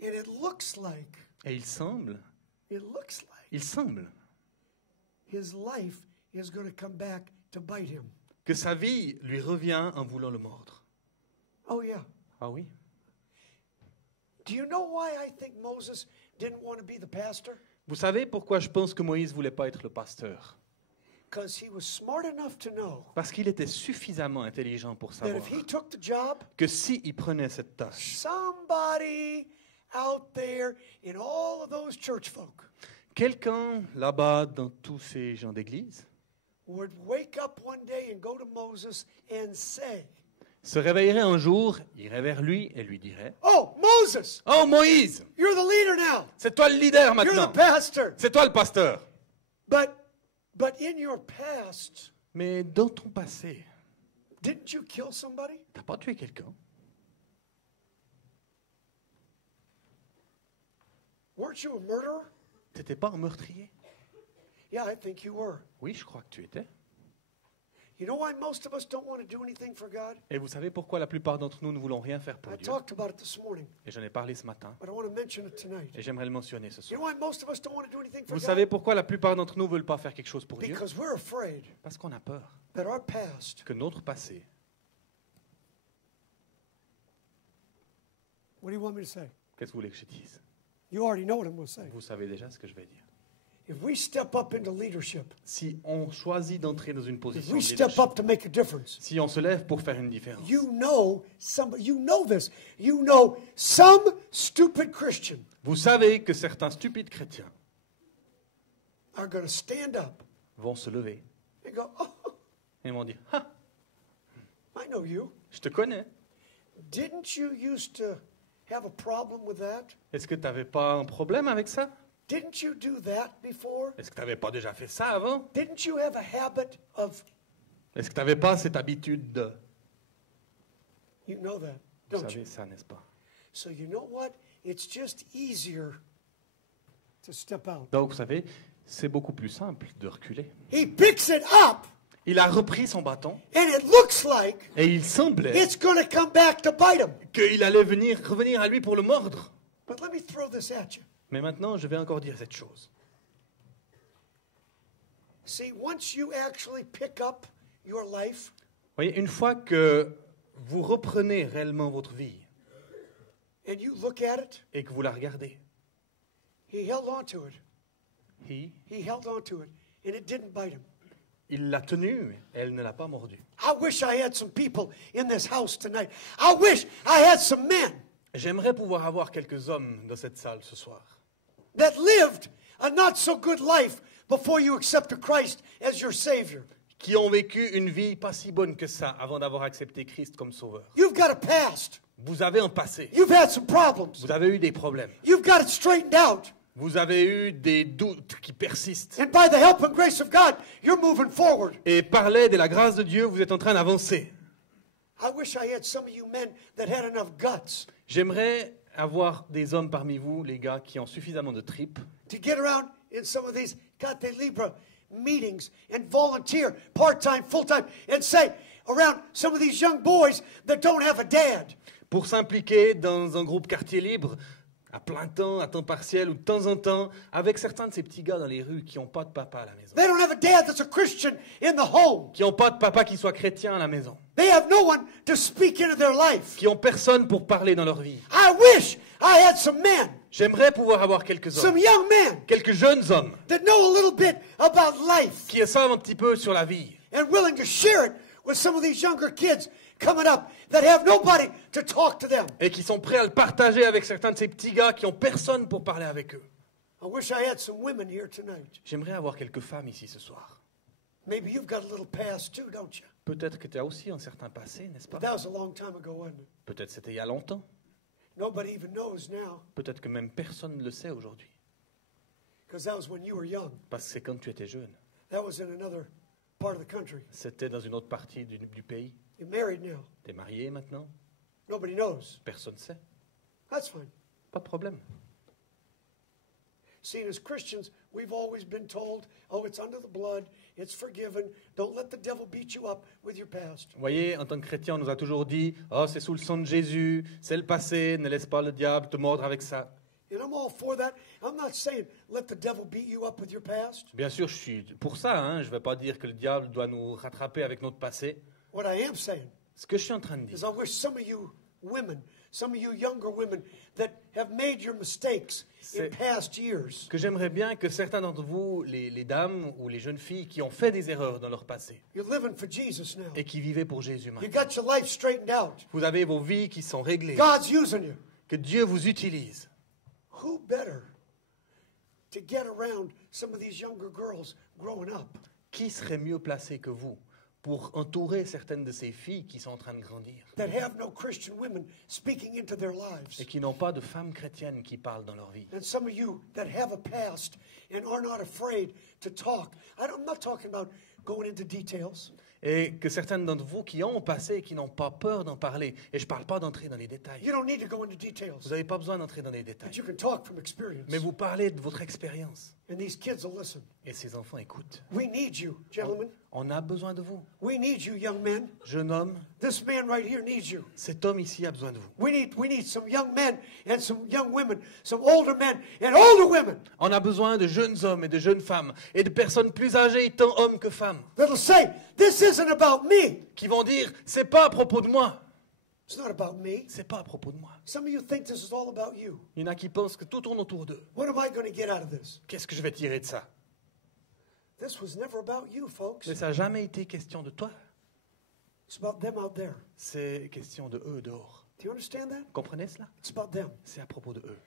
and it looks like et il semble his life is going to come back to bite him. que sa vie lui revient en voulant le mordre. Oh, yeah. Ah oui? Do you know why I think Moses didn't want to be the pastor? Vous savez pourquoi je pense que Moïse voulait pas être le pasteur? Because he was smart enough to know Parce qu'il était suffisamment intelligent pour that savoir if he took the job, que s'il prenait cette tâche, somebody out there in all of those church folk quelqu'un là-bas dans tous ces gens d'église would wake up one day and go to Moses and say, se réveillerait un jour, irait vers lui et lui dirait "Oh, Moses, « Oh Moïse, you're the leader now. c'est toi le leader You're the maintenant, pastor." c'est toi le pasteur. But in your past, Mais dans ton passé, didn't you kill somebody? t'as pas tué quelqu'un? Weren't you a murderer? T'étais pas un meurtrier? Yeah, I think you were. Oui, je crois que tu étais. You know why most of us don't want to do anything for God? Et vous savez pourquoi la plupart d'entre nous ne voulons rien faire pour I Dieu? talked about it this morning, Et j'en ai parlé ce matin. but I want to mention it tonight. Et j'aimerais le mentionner ce You know soir. why most of us don't want to do anything for Vous God? savez pourquoi la plupart d'entre nous ne veulent pas faire quelque chose pour Dieu? Because we're afraid Parce qu'on a peur that our past, que notre passé, what do you want me to say? qu'est-ce que vous voulez que je dise? You already know what I'm going to say. Vous savez déjà ce que je vais dire. If we step up into leadership, Si on choisit d'entrer dans une if position we de step leadership, up to make a difference, si on se lève pour faire une différence, you know this. You know some stupid Christian vous savez que certains stupides chrétiens are going to stand up vont se lever and go, "Oh, et vont dire « Ah, I know you. je te connais. Didn't you used to have a problem with that? Est-ce que tu n'avais pas un problème avec ça? Didn't you do that before? Est-ce que tu n'avais pas déjà fait ça avant? Didn't you have a habit of," Est-ce que tu n'avais pas cette habitude de... you know that, Vous don't savez you? ça, n'est-ce pas? So you know what? It's just easier to step out. Donc, vous savez, c'est beaucoup plus simple de reculer. He picks it up, Il a repris son bâton and it looks like et il semblait it's going to come back to bite him. qu'il allait revenir à lui pour le mordre. But let me throw this at you. Mais maintenant, je vais encore dire cette chose. See, once you actually pick up your life, Vous voyez, une fois que vous reprenez réellement votre vie and you look at it, et que vous la regardez, he held on to it. He Held on to it, and it didn't bite him. il l'a tenue et elle ne l'a pas mordue. I wish I had some people in this house tonight. I wish I had some men J'aimerais pouvoir avoir quelques hommes dans cette salle ce soir that lived a not so good life before you accepted Christ as your Savior. qui ont vécu une vie pas si bonne que ça avant d'avoir accepté Christ comme sauveur. You've got a past. Vous avez un passé, You've had some problems. vous avez eu des problèmes, You've got it straightened out. Vous avez eu des doutes qui persistent. And by the help and grace of God, you're moving forward. Et par l'aide et la grâce de Dieu, vous êtes en train d'avancer. I wish I had some of you men that had enough guts J'aimerais avoir des hommes parmi vous, les gars, qui ont suffisamment de tripes to get around in some of these Cate Libre meetings and volunteer part-time, full-time, and say around some of these young boys that don't have a dad. pour s'impliquer dans un groupe quartier libre à plein temps, à temps partiel ou de temps en temps, avec certains de ces petits gars dans les rues qui n'ont pas de papa à la maison. They don't have a dad that's a Christian in the home. Qui n'ont pas de papa qui soit chrétien à la maison. They have no one to speak into their life. Qui n'ont personne pour parler dans leur vie. I wish I had some men, J'aimerais pouvoir avoir quelques some hommes, young men quelques jeunes hommes that know a little bit about life qui savent un petit peu sur la vie and willing to share it with some of these younger kids coming up that have nobody to talk to them. et qui sont prêts à le partager avec certains de ces petits gars qui n'ont personne pour parler avec eux. I wish I had some women here tonight. J'aimerais avoir quelques femmes ici ce soir. Maybe you've got a little past too, don't you? Peut-être que tu as aussi un certain passé, n'est-ce pas? That was a long time ago, wasn't it? Peut-être c'était il y a longtemps. Nobody even knows now Peut-être que même personne ne le sait aujourd'hui. because that was when you were young. Parce que c'est quand tu étais jeune. That was in another part of the country. C'était dans une autre partie du pays. You're married now. Tu es marié maintenant. Nobody knows. Personne ne sait. That's fine. Pas de problème. See, as Christians, we've always been told, oh, it's under the blood, it's forgiven. Don't let the devil beat you up with your past. Vous voyez, en tant que chrétien, on nous a toujours dit « Oh, c'est sous le sang de Jésus, c'est le passé, ne laisse pas le diable te mordre avec ça. And I'm all for that. I'm not saying let the devil beat you up with your past. » Bien sûr, je suis pour ça. Hein. Je ne vais pas dire que le diable doit nous rattraper avec notre passé. What I am saying Ce que je suis en train de is dire, I wish some of you women, some of you younger women that have made your mistakes in C'est- past years, que j'aimerais bien que certains d'entre vous, les dames ou les jeunes filles qui ont fait des erreurs dans leur passé you're living for Jesus now. et qui vivaient pour Jésus You maintenant, got your life straightened out. vous avez vos vies qui sont réglées, God's using you. que Dieu vous utilise. Who better to get around some of these younger girls growing up? Qui serait mieux placé que vous pour entourer certaines de ces filles qui sont en train de grandir That have no Christian women speaking into their lives. et qui n'ont pas de femmes chrétiennes qui parlent dans leur vie? And some of you that have a past and are not afraid to talk. I'm not talking about going into details. Et que certaines d'entre vous qui ont un passé et qui n'ont pas peur d'en parler, et je ne parle pas d'entrer dans les détails, You don't need to go into vous details, n'avez pas besoin d'entrer dans les détails, but you can talk from experience. mais vous parlez de votre expérience, And these kids will listen. et ces enfants écoutent. We need you, gentlemen. On a besoin de vous. We need you, young men. Jeune homme, This man right here needs you. cet homme ici a besoin de vous. We need some young men and some young women, some older men and older women On a besoin de jeunes hommes et de jeunes femmes, et de personnes plus âgées, tant hommes que femmes, that'll say, this isn't about me. qui vont dire, c'est pas à propos de moi, It's not about me. c'est pas à propos de moi. Some of you think this is all about you. Il y en a qui pensent que tout tourne autour d'eux. What am I going to get out of this? Qu'est-ce que je vais tirer de ça? This was never about you, folks. Mais ça n'a jamais été question de toi, It's about them out there. c'est question de eux dehors. Do you understand that? Comprenez cela? It's about them. C'est à propos de eux.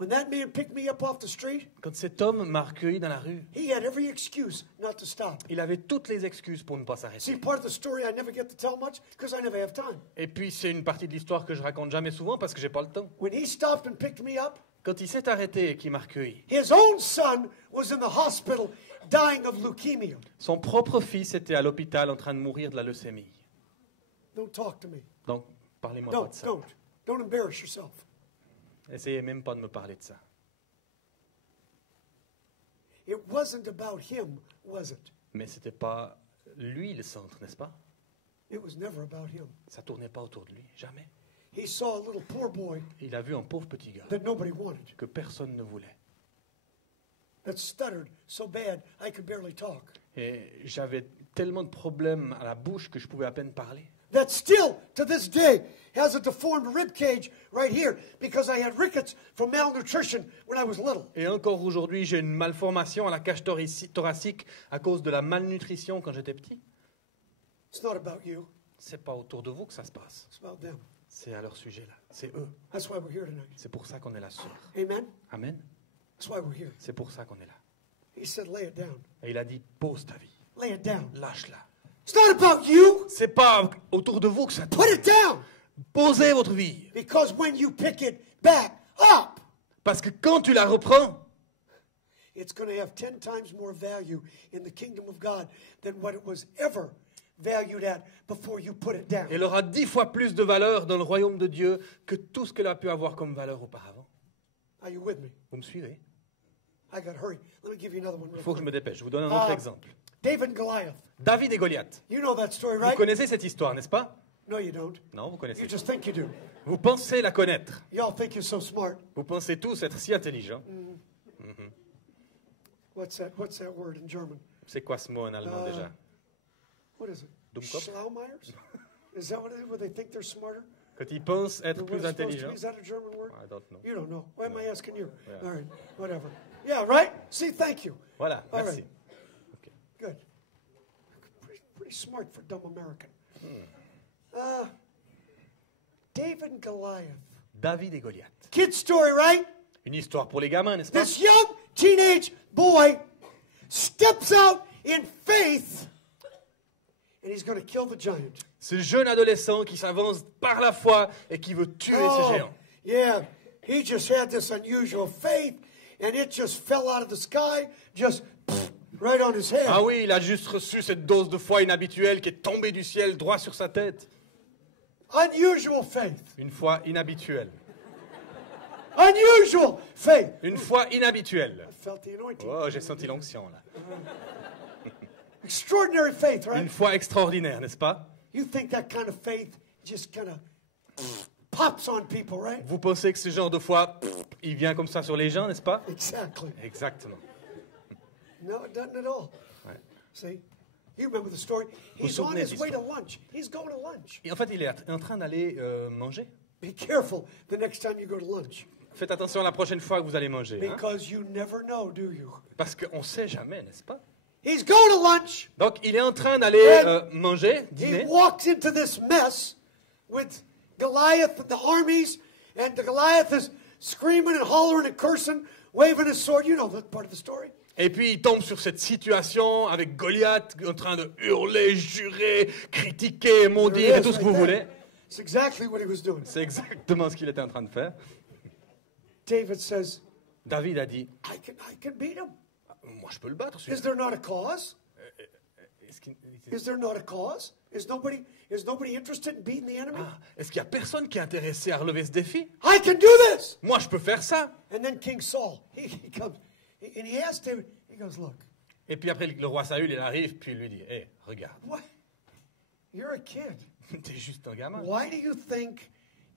When that man picked me up off the street, Quand cet homme m'a recueilli dans la rue, he had every excuse not to stop. il avait toutes les excuses pour ne pas See, s'arrêter. part of the story I never get to tell much because I never have time. Et puis c'est une partie de l'histoire que je raconte jamais souvent parce que j'ai pas le temps. When he stopped and picked me up, Quand il s'est arrêté et qu'il m'a recueilli, his own son was in the hospital dying of leukemia. son propre fils était à l'hôpital en train de mourir de la leucémie. Don't talk to me. Donc, parlez-moi pas Don't, de ça. don't. Don't embarrass yourself. Essayez même pas de me parler de ça. It wasn't about him, was it? Mais c'était pas lui le centre, n'est-ce pas? It was never about him. Ça tournait pas autour de lui, jamais. He saw a little poor boy Il a vu un pauvre petit gars that nobody wanted, que personne ne voulait. that stuttered so bad I could barely talk. Et j'avais tellement de problèmes à la bouche que je pouvais à peine parler. That still, to this day, has a deformed rib cage right here because I had rickets from malnutrition when I was little. Et encore aujourd'hui, j'ai une malformation à la cage thoracique à cause de la malnutrition quand j'étais petit. It's not about you. C'est pas autour de vous que ça se passe. It's about them. C'est à leur sujet là. C'est eux. That's why we're here tonight. C'est pour ça qu'on est là ce soir. Amen? Amen. That's why we're here. C'est pour ça qu'on est là. He said, lay it down. Et il a dit, pose ta vie. Lay it down. Lâche-la. It's not about you. C'est pas autour de vous que ça Put tourne. it down. Posez votre vie. Because when you pick it back up, Parce que quand tu la reprends, it's going to have 10 times more value in the kingdom of God than what it was ever valued at before you put it down. Elle aura 10 fois plus de valeur dans le royaume de Dieu que tout ce qu'elle a pu avoir comme valeur auparavant. Are you with me? Vous me suivez? I got to hurry. Let me give you another one. Il real faut que je quick. me dépêche. Je vous donne un autre exemple. David and Goliath. David et Goliath. You know that story, Vous right? connaissez cette histoire, n'est-ce pas? No, you don't. Non, vous connaissez. You just think you do. Vous pensez la connaître. Y'all think you're so smart. Vous pensez tous être si intelligents. What's that word in German? C'est quoi ce mot en allemand déjà? What is it? Dummkopf? Schlaumeiers? Is that what it is, where they think they're smarter? Quand ils pensent être Or plus what it's supposed to be? intelligents. Is that a German word? I don't know. You don't know. Why am I asking you? Yeah. All right, whatever. Yeah, right? See, thank you. Voilà, All merci. right. Good. Pretty smart for dumb American. David and Goliath. David et Goliath. Kid story, right? Une histoire pour les gamins, n'est-ce pas? This young teenage boy steps out in faith and he's going to kill the giant. Ce jeune adolescent qui s'avance par la foi et qui veut tuer ce géant. Yeah, he just had this unusual faith and it just fell out of the sky, just right on his head. Ah oui, il a juste reçu cette dose de foi inhabituelle qui est tombée du ciel droit sur sa tête. Unusual faith. Une foi inhabituelle. Unusual faith. Une foi inhabituelle. I felt the anointing. Oh, j'ai senti l'onction là. Extraordinary faith, right? Une foi extraordinaire, n'est-ce pas? You think that kind of faith just kind of pops on people, right? Vous pensez que ce genre de foi, il vient comme ça sur les gens, n'est-ce pas? Exactly. Exactement. No, it doesn't at all. Ouais. See? You remember the story. Vous He's on souvenez his de way to l'histoire. lunch. He's going to lunch. Et en fait, il est en train d'aller manger. Be careful the next time you go to lunch. Faites attention la prochaine fois que vous allez manger. Hein? Because you never know, do you? Parce qu'on ne sait jamais, n'est-ce pas? He's going to lunch. Donc, il est en train d'aller manger, He dîner. walks into this mess with Goliath and the armies, and the Goliath is screaming and hollering and cursing, waving his sword. You know that part of the story. Et puis, il tombe sur cette situation avec Goliath en train de hurler, jurer, critiquer, maudire et tout ce que vous voulez. It's exactly what he was doing. C'est exactement ce qu'il était en train de faire. David says, David a dit, I can beat him. moi je peux le battre. Is celui-là. there not a cause? Est-ce qu'il Is there not a cause? Is nobody interested in beating the enemy? est-ce qu'il y a personne qui est intéressé à relever ce défi? I can do this. Moi je peux faire ça. And then King Saul, he comes, and he asked David, he goes, look, Et puis après, le roi Saül, il arrive, puis il lui dit, hé, regarde, what? You're a kid. t'es juste un gamin. Why do you think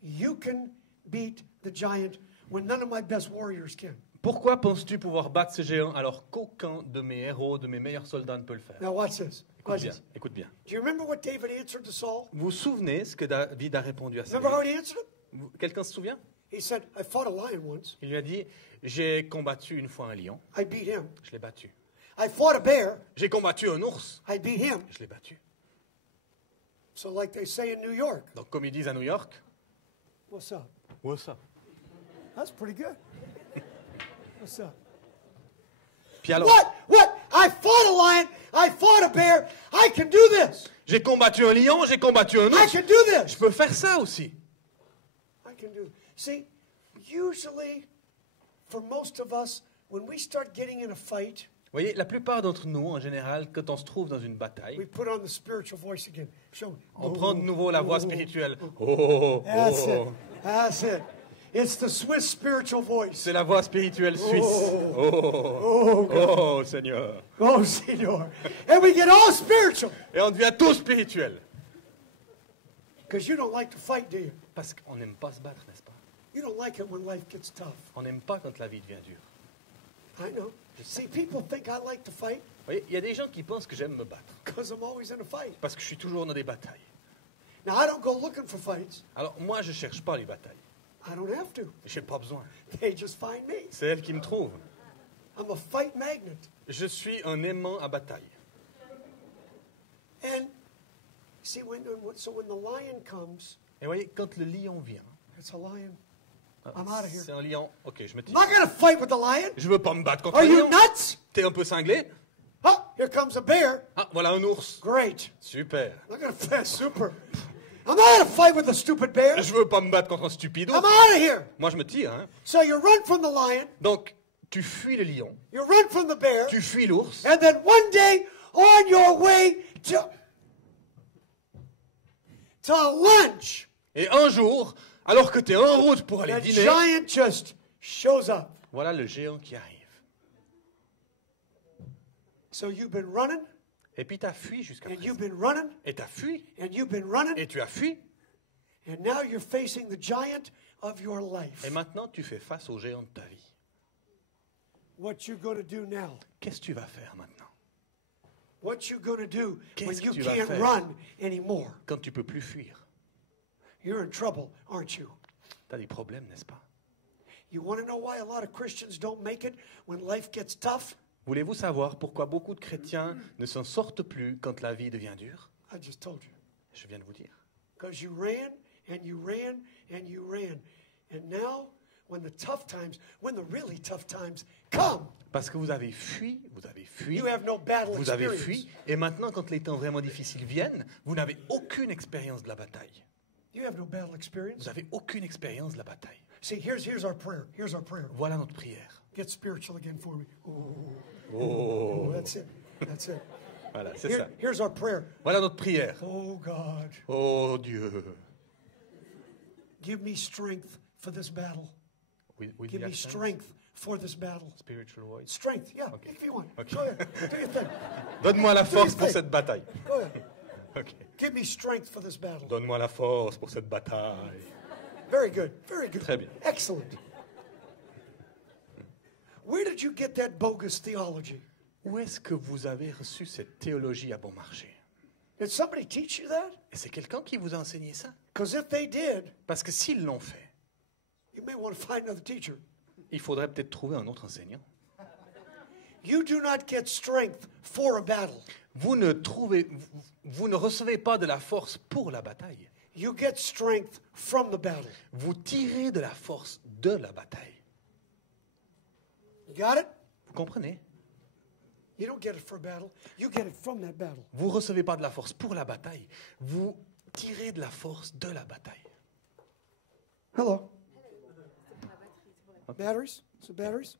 you can beat the giant when none of my best warriors can? Pourquoi penses-tu pouvoir battre ce géant alors qu'aucun de mes héros, de mes meilleurs soldats ne peut le faire? Now watch this. Écoute Watch bien, this. écoute bien. Do you remember what David answered to Saul? Vous vous souvenez ce que David a répondu à Remember how Saül? he answered it? Quelqu'un se souvient? He said, I fought a lion once. Il lui a dit, j'ai combattu une fois un lion, I beat him. je l'ai battu. I fought a bear. J'ai combattu un ours, I beat him. je l'ai battu. So like they say in New York, Donc comme ils disent à New York, what's up? what's up? That's pretty good. What's up? Puis alors, What? I fought a lion. I fought a bear. I can do this. j'ai combattu un lion, j'ai combattu un I ours, can do je this. peux faire ça aussi. I can do. See, usually, for most of us, when we start getting in a fight, Vous voyez, la plupart d'entre nous, en général, quand on se trouve dans une we bataille, put on the spiritual voice again. Show me. on prend de nouveau la voix spirituelle. Oh, That's it. oh. That's it. It's the Swiss spiritual voice. C'est la voix spirituelle suisse. Oh, oh, Seigneur. Oh, Senor. And we get all spiritual. Et on devient tout spirituel. Because you don't like to fight, do you? Parce qu'on n'aime pas se battre, n'est-ce pas? You don't like it when life gets tough. On n'aime pas quand la vie devient dure. I know. See, people think I like to fight Vous voyez, il y a des gens qui pensent que j'aime me battre. because I'm always in a fight. Parce que je suis toujours dans des batailles. Now, I don't go looking for fights. Alors, moi, je ne cherche pas les batailles. I don't have to. Je n'ai pas besoin. They just find me. C'est elle qui me trouve. I'm a fight magnet. Je suis un aimant à bataille. And see, when the lion comes, Et vous voyez, quand le lion vient, it's a lion. I'm out of here. c'est un lion. Ok, je me I'm tire. not going to fight with the lion. Je veux pas me battre contre Are un you lion. nuts? T'es un peu cinglé? Oh, here comes a bear. Ah, voilà un ours. Great. Super. I'm not going to fight. Super. I'm not going to fight with a stupid bear. Je veux pas me battre contre un stupide ours. I'm out of here. Moi, je me tire. Hein. So you run from the lion. Donc, tu fuis le lion, you run from the bear, tu fuis l'ours, and then one day on your way to lunch, et un jour, alors que tu es en route pour aller the dîner, giant just shows up. voilà le géant qui arrive. So you've been running, Et puis tu as fui jusqu'à and présent. you've been running, Et tu as fui, and you've been running, et tu as fui, and now you're facing the giant of your life. et maintenant tu fais face au géant de ta vie. What you going to do now? Qu'est-ce que tu vas faire maintenant? What you going to do when Qu'est-ce que you tu vas can't faire? run anymore? Quand tu peux plus fuir, You're in trouble, aren't you? tu as des problèmes, n'est-ce pas? You want to know why a lot of Christians don't make it when life gets tough? Voulez-vous savoir pourquoi beaucoup de chrétiens ne s'en sortent plus quand la vie devient dure? I just told you. Je viens de vous dire. Because you ran and you ran and you ran. And now, when the really tough times come, Parce que vous avez fui, you have no battle vous avez experience. fui, et maintenant quand les temps vraiment difficiles viennent, vous n'avez aucune expérience de la bataille. You have no battle experience. Vous n'avez aucune expérience de la bataille. See, here's our prayer. Here's our prayer. Voilà notre prière. Get spiritual again for me. Oh, that's it. That's it. Voilà, c'est ça. Here's our prayer. Voilà notre prière. Oh, God, Oh Dieu. give me strength for this battle. We Give me strength for this battle. Spiritual voice. Strength, yeah, if you want. Okay. Go ahead. Do your thing. Donne-moi la force pour fait. cette bataille. Go ahead. Ok. Give me strength for this battle. Donne-moi la force pour cette bataille. Very good. Very good. Très bien. Excellent. Where did you get that bogus theology? Où est-ce que vous avez reçu cette théologie à bon marché? Did somebody teach you that? Et c'est quelqu'un qui vous a enseigné ça? Because if they did, Parce que s'ils l'ont fait, you may want to find another teacher. il faudrait peut-être trouver un autre enseignant. You do not get strength for a battle. Vous ne recevez pas de la force pour la bataille. You get strength from the battle. Vous tirez de la force de la bataille. You got it? Vous comprenez? You don't get it for a battle. You get it from that battle. Vous ne recevez pas de la force pour la bataille. Vous tirez de la force de la bataille. Hello. Batteries? So batteries?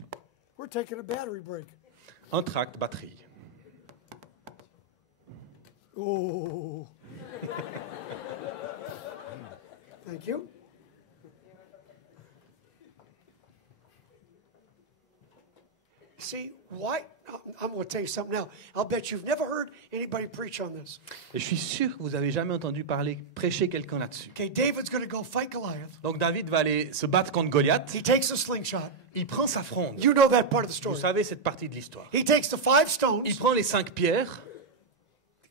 We're taking a battery break. Entracte, batterie. Oh. Thank you. See, why? I'm going to tell you something now. I'll bet you've never heard anybody preach on this. Et je suis sûr que vous n'avez jamais entendu prêcher quelqu'un là-dessus. Okay, David's going to go fight Goliath. Donc David va aller se battre contre Goliath. He takes a slingshot. Il prend sa fronde. You know that part of the Vous story. savez cette partie de l'histoire. He takes the 5 Il stones. prend les 5 pierres.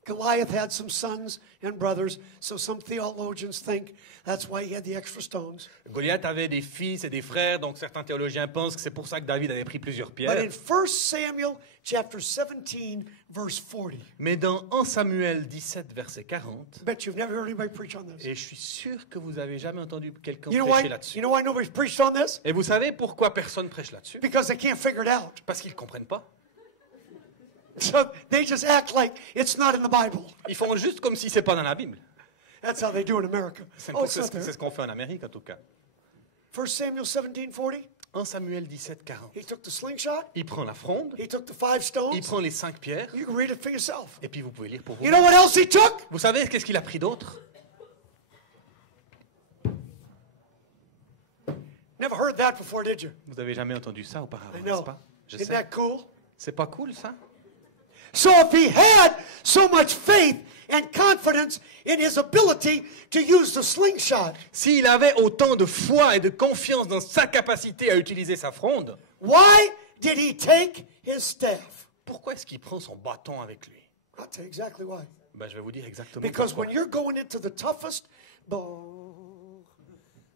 Goliath had some sons and brothers, so some theologians think that's why he had the extra stones. Goliath avait des fils et des frères, donc certains théologiens pensent que c'est pour ça que David avait pris plusieurs But pierres. in 1 Samuel chapter 17, verse 40, Mais dans 1 Samuel 17, verset 40, I bet you've never heard anybody preach on this. et je suis sûr que vous n'avez jamais entendu quelqu'un You know prêcher why? là-dessus. You know why nobody's preached on this? Et vous savez pourquoi personne prêche là-dessus? Because they can't figure it out. Parce qu'ils ne comprennent pas. So they just act like it's not in the Bible. Ils font juste comme si c'est pas dans la Bible. That's how they do in America. C'est Oh, it's not c'est there. ce qu'on fait en Amérique en tout cas. 1 Samuel 17:40. 1 Samuel 17, 40. He took the slingshot. Il prend la fronde, He took the 5 il stones. prend les 5 pierres, You can read it for yourself. et puis vous pouvez lire pour vous. You know what else he took? Vous savez qu'est-ce qu'il a pris d'autre? Never heard that before, did you? Vous n'avez jamais entendu ça auparavant, I n'est-ce know. pas? Je Isn't sais. that cool? C'est pas cool ça? So if he had so much faith and confidence in his ability to use the slingshot, S'il avait autant de foi et de confiance dans sa capacité à utiliser sa fronde, why did he take his staff? pourquoi est-ce qu'il prend son bâton avec lui? I'll tell you exactly why. Ben, je vais vous dire exactement Because pourquoi. when you're going into the toughest,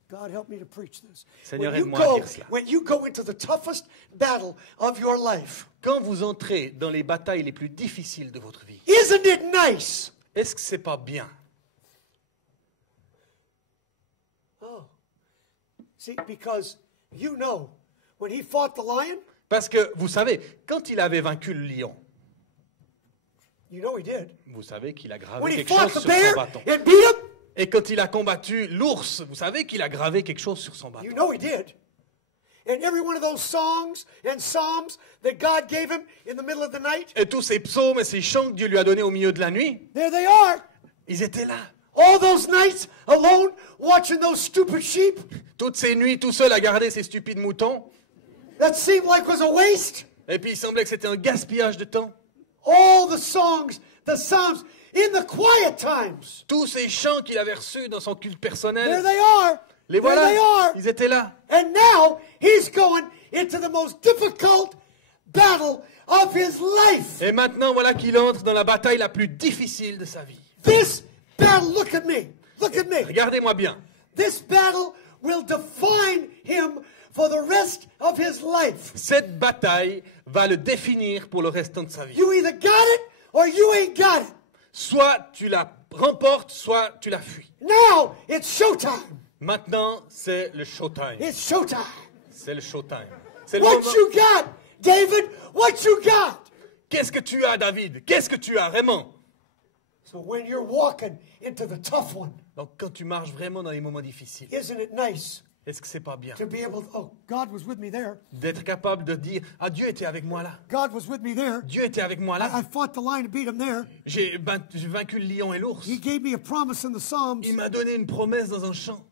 God help me to preach this. Seigneur, When you aide-moi à go, dire cela. when you go into the toughest battle of your life, Quand vous entrez dans les batailles les plus difficiles de votre vie, isn't it nice? est-ce que c'est pas bien? Oh, see, because you know, when he fought the lion, Parce que, vous savez, quand il avait vaincu le lion, you know he did. vous savez qu'il a When gravé he quelque fought chose the sur son bear bâton. and beat him, Et quand il a combattu l'ours, vous savez qu'il a gravé quelque chose sur son bâton. you know he did. And every one of those songs and psalms that God gave him in the middle of the night, Et tous ces psaumes et ces chants que Dieu lui a donnés au milieu de la nuit, there they are. ils étaient là. All those nights alone watching those stupid sheep Toutes ces nuits, tout seul à garder ces stupides moutons. that seemed like was a waste. Et puis il semblait que c'était un gaspillage de temps. All the songs, the psalms, in the quiet times. Tous ces chants qu'il avait reçus dans son culte There personnel, they are. les There they voilà, are. ils étaient là. And now he's going into the most difficult battle of his life. Et maintenant, voilà qu'il entre dans la bataille la plus difficile de sa vie. This battle, look at me. Look at me. Regardez-moi bien. This battle will define him for the rest of his life. Cette bataille va le définir pour le restant de sa vie. You either got it or you ain't got it. Soit tu la remportes, soit tu la fuis. Now it's showtime. Maintenant, c'est le showtime. It's showtime. C'est le showtime. C'est le What moment. you got, David? What you got? Qu'est-ce que tu as, David? Qu'est-ce que tu as vraiment? So when you're walking into the tough one, Donc, quand tu marches vraiment dans les moments difficiles, isn't it nice est-ce que c'est pas bien to be able to, oh, God was with me there. d'être capable de dire, ah, Dieu était avec moi là. God was with me there. Dieu était avec moi I là. fought the lion and beat him there. J'ai vaincu le lion et l'ours. He gave me a promise in the Psalms. Il m'a donné une promesse dans un chant.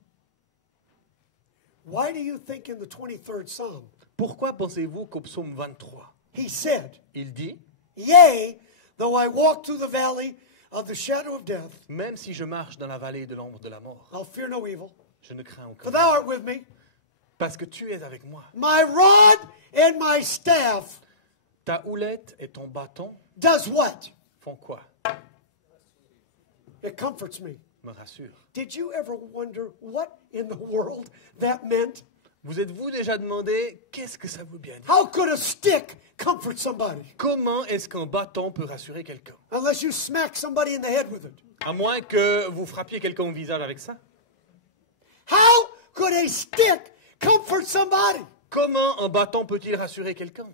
Why do you think in the 23rd Psalm, Pourquoi pensez-vous qu'au psaume 23, he said, il dit, yea, though I walk through the valley of the shadow of death, même si je marche dans la vallée de l'ombre de la mort, I'll fear no evil, je ne crains aucun for mal, thou art with me. parce que tu es avec moi. My rod and my staff Ta houlette et ton bâton does what? font quoi? It comforts me. Me rassure. Did you ever wonder what in the world that meant? Vous êtes-vous déjà demandé qu'est-ce que ça veut bien dire? How could a stick comfort somebody? Comment est-ce qu'un bâton peut rassurer quelqu'un? Unless you smack somebody in the head with it. À moins que vous frappiez quelqu'un au visage avec ça. How could a stick comfort somebody? Comment un bâton peut-il rassurer quelqu'un?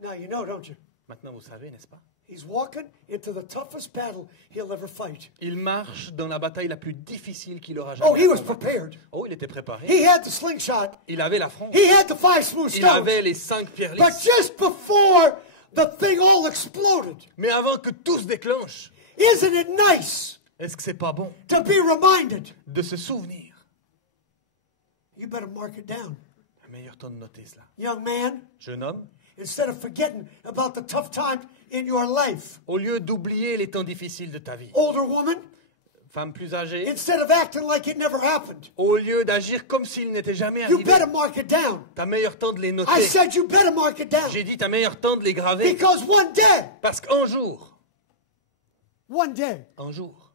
Now you know, don't you? Maintenant, vous savez, n'est-ce pas? He's walking into the toughest battle he'll ever fight. Il marche dans la bataille la plus difficile qu'il aura Oh, jamais he was combattue. prepared. Oh, il était préparé. He had the slingshot. Il avait la fronde. He had the 5 smooth Il stones. avait les 5 pierres But lisses. just before the thing all exploded, Mais avant que tout se déclenche, isn't it nice est-ce que c'est pas bon to be reminded? de se souvenir? You better mark it down. Le meilleur temps de noter cela. Young man, Jeune homme, instead of forgetting about the tough times in your life. au lieu d'oublier les temps difficiles de ta vie, Older woman, femme plus âgée, instead of acting like it never happened, au lieu d'agir comme s'il n'était jamais you arrivé, better mark it down. t'as meilleur temps de les I noter. said you better mark it down. J'ai dit t'as meilleur temps de les graver. Because one Parce qu'un jour, day, un jour,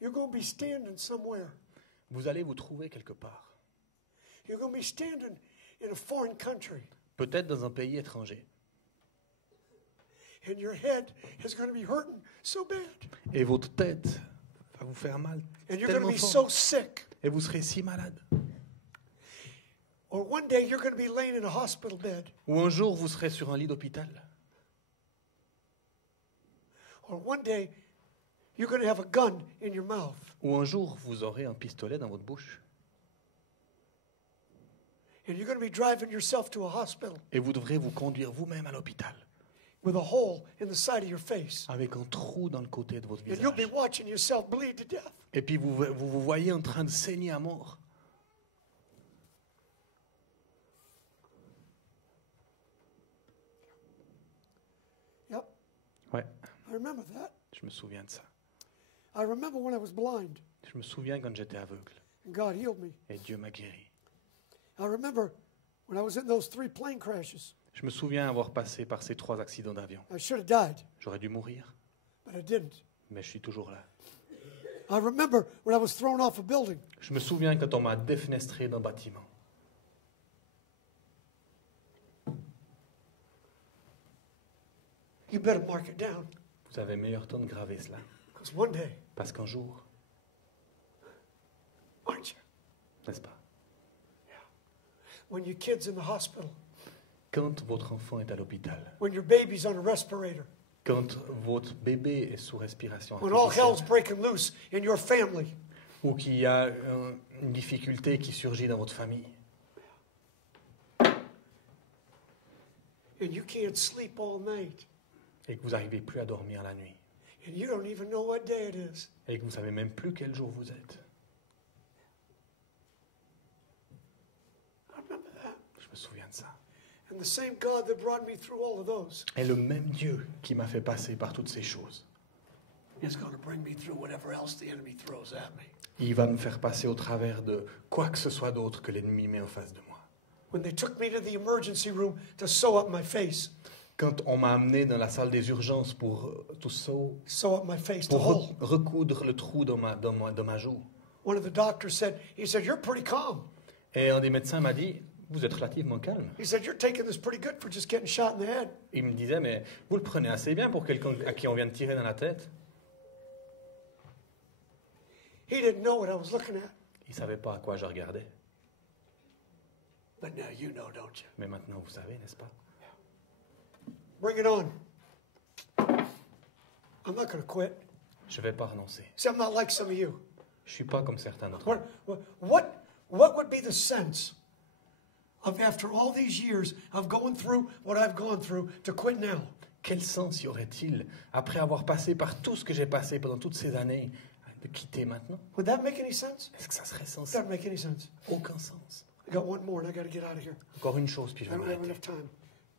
you're going to be standing somewhere. vous allez vous trouver quelque part. You're going to be standing in a foreign country, Peut-être dans un pays étranger. and your head is going to be hurting so bad. Et votre tête va vous faire mal And you're going to tellement be fort. so sick. Et vous serez si malade. Or one day you're going to be laying in a hospital bed. Ou un jour, vous serez sur un lit d'hôpital. Or one day you're going to have a gun in your mouth. Ou un jour, vous aurez un pistolet dans votre bouche. And you're going to be driving yourself to a hospital Et vous devrez vous conduire vous-même à l'hôpital. with a hole in the side of your face. Avec un trou dans le côté de votre And you'll be visage. watching yourself bleed to death. Et puis vous voyez en train de saigner à mort. Yep, Ouais, I remember that. je me souviens de ça. I remember when I was blind Je me souviens quand j'étais aveugle. and God healed me. Et Dieu m'a guéri. I remember when I was in those 3 plane crashes. Je me souviens avoir passé par ces 3 accidents d'avion. I should have died, J'aurais dû mourir, but I didn't. mais je suis toujours là. I remember when I was thrown off a building. Je me souviens quand on m'a défenestré d'un bâtiment. You better mark it down, Vous avez meilleur temps de graver cela. because one day, Parce qu'un jour, aren't you? n'est-ce pas? When your kid's in the hospital, Quand votre enfant est à l'hôpital, when your baby's on a respirator, quand votre bébé est sous respiration when all hell's artificielle, breaking loose in your family, ou qu'il y a une difficulté qui surgit dans votre famille. And you can't sleep all night. Et que vous n'arrivez plus à dormir la nuit. And you don't even know what day it is. Et que vous ne savez même plus quel jour vous êtes. I remember that. Je me souviens de ça. And the same God that brought me through all of those Et le même Dieu qui m'a fait passer par toutes ces choses, is going to bring me through whatever else the enemy throws at me. il va me faire passer au travers de quoi que ce soit d'autre que l'ennemi met en face de moi. When they took me to the emergency room to sew up my face, Quand on m'a amené dans la salle des urgences pour sew up my face, the pour hole, recoudre le trou dans ma joue, one of the doctors said, he said, you're pretty calm. et un des médecins m'a dit, vous êtes relativement calme. He said, you're taking this pretty good for just getting shot in the head. Il me disait, mais vous le prenez assez bien pour quelqu'un à qui on vient de tirer dans la tête. He didn't know what I was looking at. Il ne savait pas à quoi je regardais. But now you know, don't you? Mais maintenant, vous savez, n'est-ce pas? Bring it on. I'm not going to quit. Je ne vais pas renoncer. See, I'm not like some of you. Je ne suis pas comme certains d'entre vous. What would be the sense of, after all these years of going through what I've gone through, to quit now? Quel sens y aurait-il, après avoir passé par tout ce que j'ai passé pendant toutes ces années, de quitter maintenant? Would that make any sense? Est-ce que ça serait Does sensé? that make any sense? Aucun sens. I got one more and I got to get out of here. Encore une chose, puis je I vais don't have m'arrêter. enough time.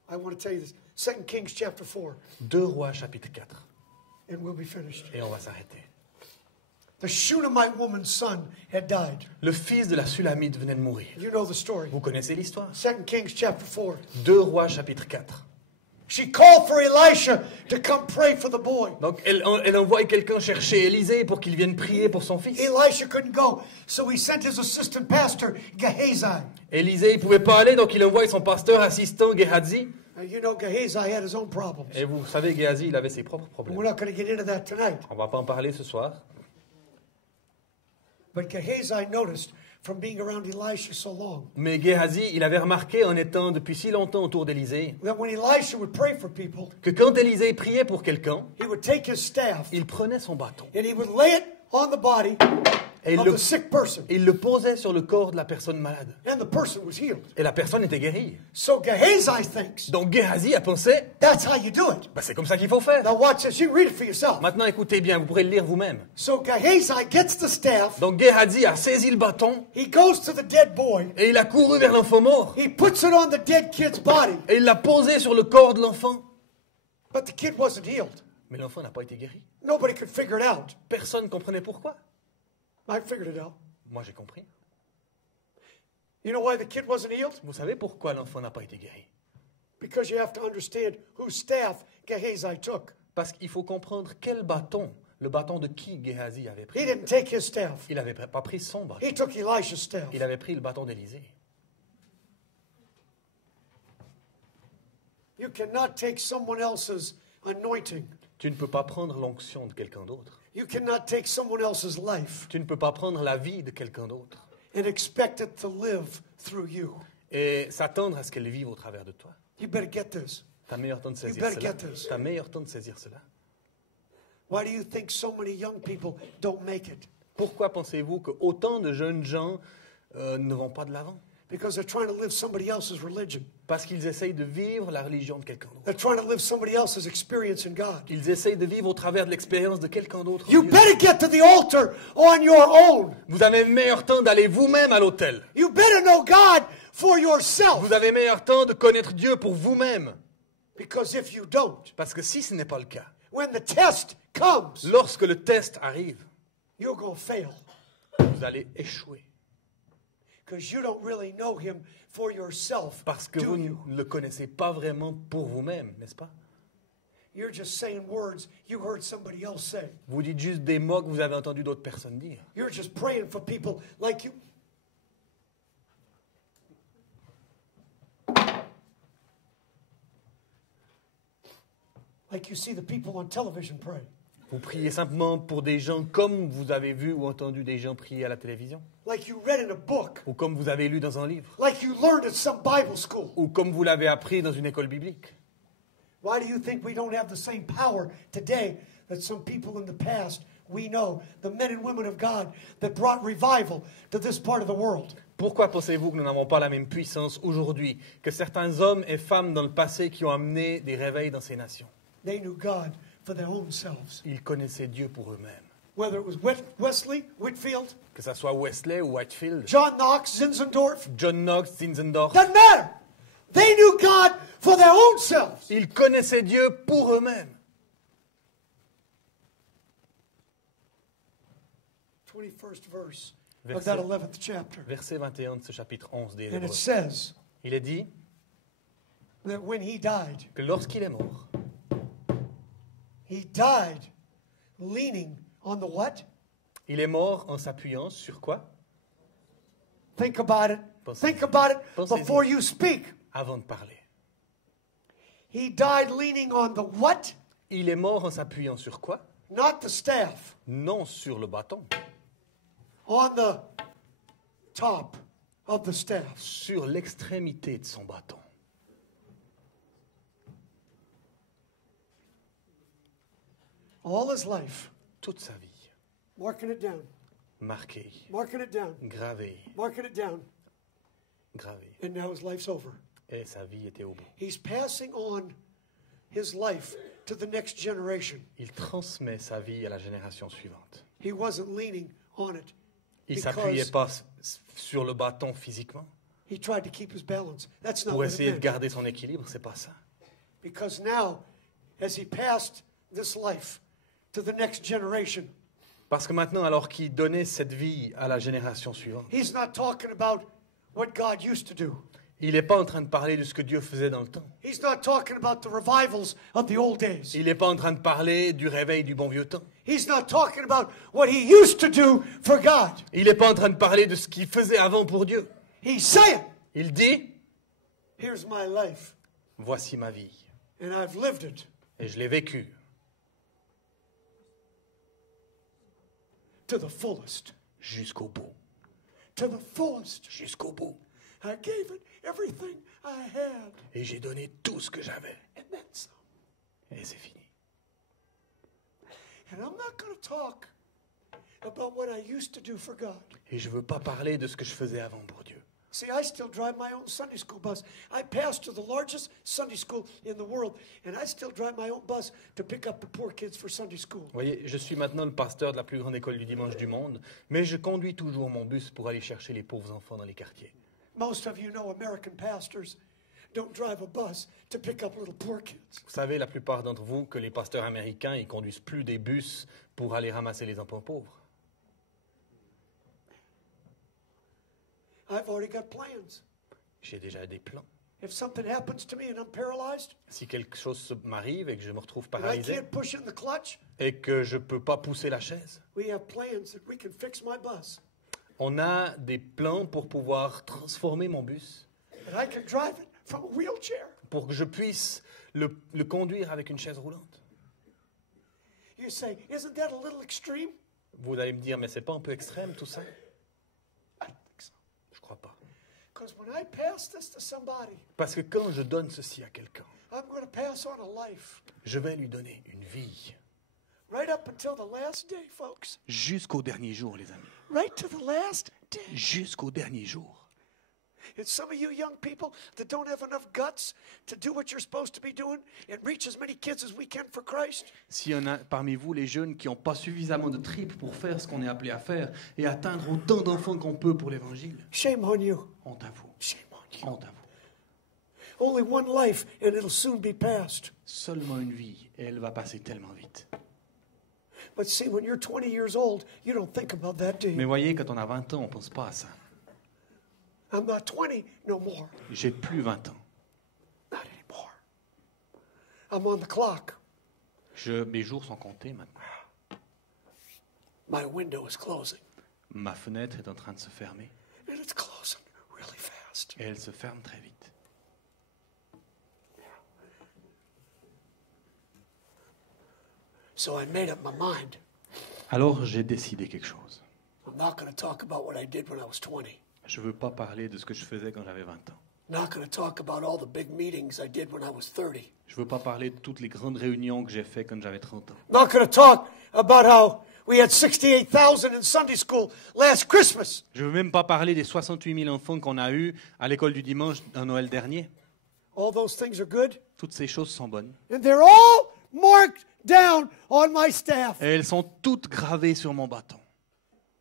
I want to tell you this. 2 Kings chapter 4, 2 Rois chapitre 4, and we'll be finished. et on va s'arrêter. The Shunammite woman's son had died. Le fils de la Sulamite venait de mourir. You know the story. Vous connaissez l'histoire? 2 Kings chapter 4. 2 Rois chapitre 4. She called for Elisha to come pray for the boy. Donc elle envoie quelqu'un chercher Élisée pour qu'il vienne prier pour son fils. Elisha couldn't go, so he sent his assistant pastor, Gehazi. Élisée ne pouvait pas aller, donc il envoie son pasteur assistant Gehazi. You know, Gehazi had his own problems. Et vous savez, Gehazi, il avait ses propres problèmes. We're not going to get into that tonight. On ne va pas en parler ce soir. But Gehazi noticed from being around Elisha so long Mais Gehazi, il avait remarqué en étant depuis si longtemps autour d'Élisée that when Elisha would pray for people, que quand Élisée priait pour quelqu'un, he would take his staff il prenait son bâton and he would lay it on the body et of the sick person, il le posait sur le corps de la personne malade. and the person was healed. Et la personne était guérie. So Gehazi thinks Donc Gehazi a pensé, that's how you do it. bah, c'est comme ça qu'il faut faire. Now watch this. You can read it for yourself. Maintenant écoutez bien, vous pourrez le lire vous-même. So Gehazi gets the staff. Donc Gehazi a saisi le bâton He goes to the dead boy. et il a couru vers l'enfant mort He puts it on the dead kid's body. et il l'a posé sur le corps de l'enfant. But the kid wasn't healed. Mais l'enfant n'a pas été guéri. Nobody could figure it out. Personne ne comprenait pourquoi. I figured it out. Moi j'ai compris. You know why the kid wasn't healed? Vous savez pourquoi l'enfant n'a pas été guéri? Because you have to understand whose staff Gehazi took. Parce qu'il faut comprendre quel bâton, le bâton de qui Gehazi avait He pris. didn't take his staff. Il n'avait pas pris son bâton. He took Elisha's staff. Il avait pris le bâton d'Élisée. You cannot take someone else's anointing. Tu ne peux pas prendre l'onction de quelqu'un d'autre. You cannot take someone else's life Tu ne peux pas prendre la vie de quelqu'un d'autre and expect it to live through you. et s'attendre à ce qu'elle vive au travers de toi. You better get this. T'as meilleur temps de saisir better cela. get this. T'as meilleur temps de saisir cela. Why do you think so many young people don't make it? Pourquoi pensez-vous que autant de jeunes gens ne vont pas de l'avant? Because they're trying to live somebody else's religion. Parce qu'ils essayent de vivre la religion de quelqu'un d'autre. They're trying to live somebody else's experience in God. Ils essayent de vivre au travers de l'expérience de quelqu'un d'autre. en You Dieu. better get to the altar on your own. Vous avez meilleur temps d'aller vous-même à l'autel. You better know God for yourself. Vous avez meilleur temps de connaître Dieu pour vous-même. Because if you don't, Parce que si ce n'est pas le cas, when the test comes, lorsque le test arrive, you're going to fail. vous allez échouer. Because you don't really know Him for yourself. Parce que do vous you? ne le connaissez pas vraiment pour vous-même, n'est-ce pas? You're just saying words you heard somebody else say. Vous dites juste des mots que vous avez entendu d'autres personnes dire. You're just praying for people like you. Like you see the people on television pray. Vous priez simplement pour des gens comme vous avez vu ou entendu des gens prier à la télévision, Like you read in a book. ou comme vous avez lu dans un livre, Like you learned at some Bible school. ou comme vous l'avez appris dans une école biblique. Why do you think we don't have the same power today that some people in the past we know the men and women of God that brought revival to this part of the world. Pourquoi pensez-vous que nous n'avons pas la même puissance aujourd'hui que certains hommes et femmes dans le passé qui ont amené des réveils dans ces nations? They knew God for their own selves. Ils connaissaient Dieu pour eux-mêmes. Whether it was Wesley, Whitfield, Que ce soit Wesley ou Whitefield, John Knox, Zinzendorf, John Knox, Zinzendorf, doesn't matter. They knew God for their own selves. ils connaissaient Dieu pour eux-mêmes. 21st verse of that 11th chapter. Verset 21 de ce chapitre 11 des And it Hébreux. says Il est dit that when he died que lorsqu'il est mort, leaning on the what? il est mort en s'appuyant sur quoi? Think about it. Pensez-y. Think about it Pensez-y. before you speak. Avant de parler. He died leaning on the what? Il est mort en s'appuyant sur quoi? Not the staff. Non sur le bâton, On the top of the staff. sur l'extrémité de son bâton. All his life. Toute sa vie, Marking it down. marquée, Marking it down. gravée, Marking it down. gravée. And now his life's over. Et sa vie était au bout. He's passing on his life to the next generation. Il transmet sa vie à la génération suivante. He wasn't leaning on it. Il ne Because- s'appuyait pas sur le bâton physiquement He tried to keep his balance. That's not pour what it essayer de meant. garder son équilibre, c'est pas ça. Because now, as he passed this life to the next generation, Parce que maintenant, alors qu'il donnait cette vie à la génération suivante, he's not talking about what God used to do. il n'est pas en train de parler de ce que Dieu faisait dans le temps. He's not talking about the revivals of the old days. Il n'est pas en train de parler du réveil du bon vieux temps. He's not talking about what he used to do for God. Il n'est pas en train de parler de ce qu'il faisait avant pour Dieu. He's saying, Il dit, here's my life, voici ma vie. and I've lived it Et je l'ai vécue to the fullest. jusqu'au bout. To the fullest. Jusqu'au bout. I gave it everything I had, Et j'ai donné tout ce que j'avais. and then some. Et c'est fini. And I'm not going to talk about what I used to do for God. Et je ne veux pas parler de ce que je faisais avant pour Dieu. See, I still drive my own Sunday school bus. I pastor the largest Sunday school in the world, and I still drive my own bus to pick up the poor kids for Sunday school. Vous voyez, je suis maintenant le pasteur de la plus grande école du dimanche du monde, mais je conduis toujours mon bus pour aller chercher les pauvres enfants dans les quartiers. Most of you know American pastors don't drive a bus to pick up little poor kids. Vous savez, la plupart d'entre vous, que les pasteurs américains, ils conduisent plus des bus pour aller ramasser les enfants pauvres. I've already got plans. J'ai déjà des plans. If something happens to me and I'm paralyzed, Si quelque chose m'arrive et que je me retrouve and I paralysé can't push in the clutch, et que je ne peux pas pousser la chaise, we have plans that we can fix my bus. on a des plans pour pouvoir transformer mon bus, And I can drive it from a wheelchair. pour que je puisse le conduire avec une chaise roulante. You say, isn't that a little extreme? Vous allez me dire, mais c'est pas un peu extrême tout ça? I think so. Je crois pas. Because when I pass this to somebody, Parce que quand je donne ceci à quelqu'un, I'm going to pass on a life. je vais lui donner une vie. Right up until the last day, folks. Jusqu'au dernier jour, les amis. Right to the last day. Jusqu'au dernier jour. And some of you young people that don't have enough guts to do what you're supposed to be doing and reach as many kids as we can for Christ, S'il y en a parmi vous, les jeunes, qui n'ont pas suffisamment de tripes pour faire ce qu'on est appelé à faire et atteindre autant d'enfants qu'on peut pour l'Évangile, shame on you. honte à vous. Shame on you. Honte à vous. Only one life and it'll soon be past. Seulement une vie, et elle va passer tellement vite. But see, when you're 20 years old, you don't think about that, do Mais you? voyez, quand on a 20 ans, on ne pense pas à ça. I'm not 20 no more. J'ai plus 20 ans. Not anymore. I'm on the clock. Mes jours sont comptés maintenant. My window is closing. Ma fenêtre est en train de se fermer, And it's closing really fast. et elle se ferme très vite. So I made up my mind. Alors j'ai décidé quelque chose. I'm not going to talk about what I did when I was 20. Je ne veux pas parler de ce que je faisais quand j'avais 20 ans. Not going to talk about all the big meetings I did when I was 30. Je ne veux pas parler de toutes les grandes réunions que j'ai faites quand j'avais 30 ans. Not going to talk about how We had 68,000 in Sunday school last Christmas. Je ne veux même pas parler des 68 000 enfants qu'on a eus à l'école du dimanche à Noël dernier. All those things are good. Toutes ces choses sont bonnes. And they're all marked down on my staff. Et elles sont toutes gravées sur mon bâton.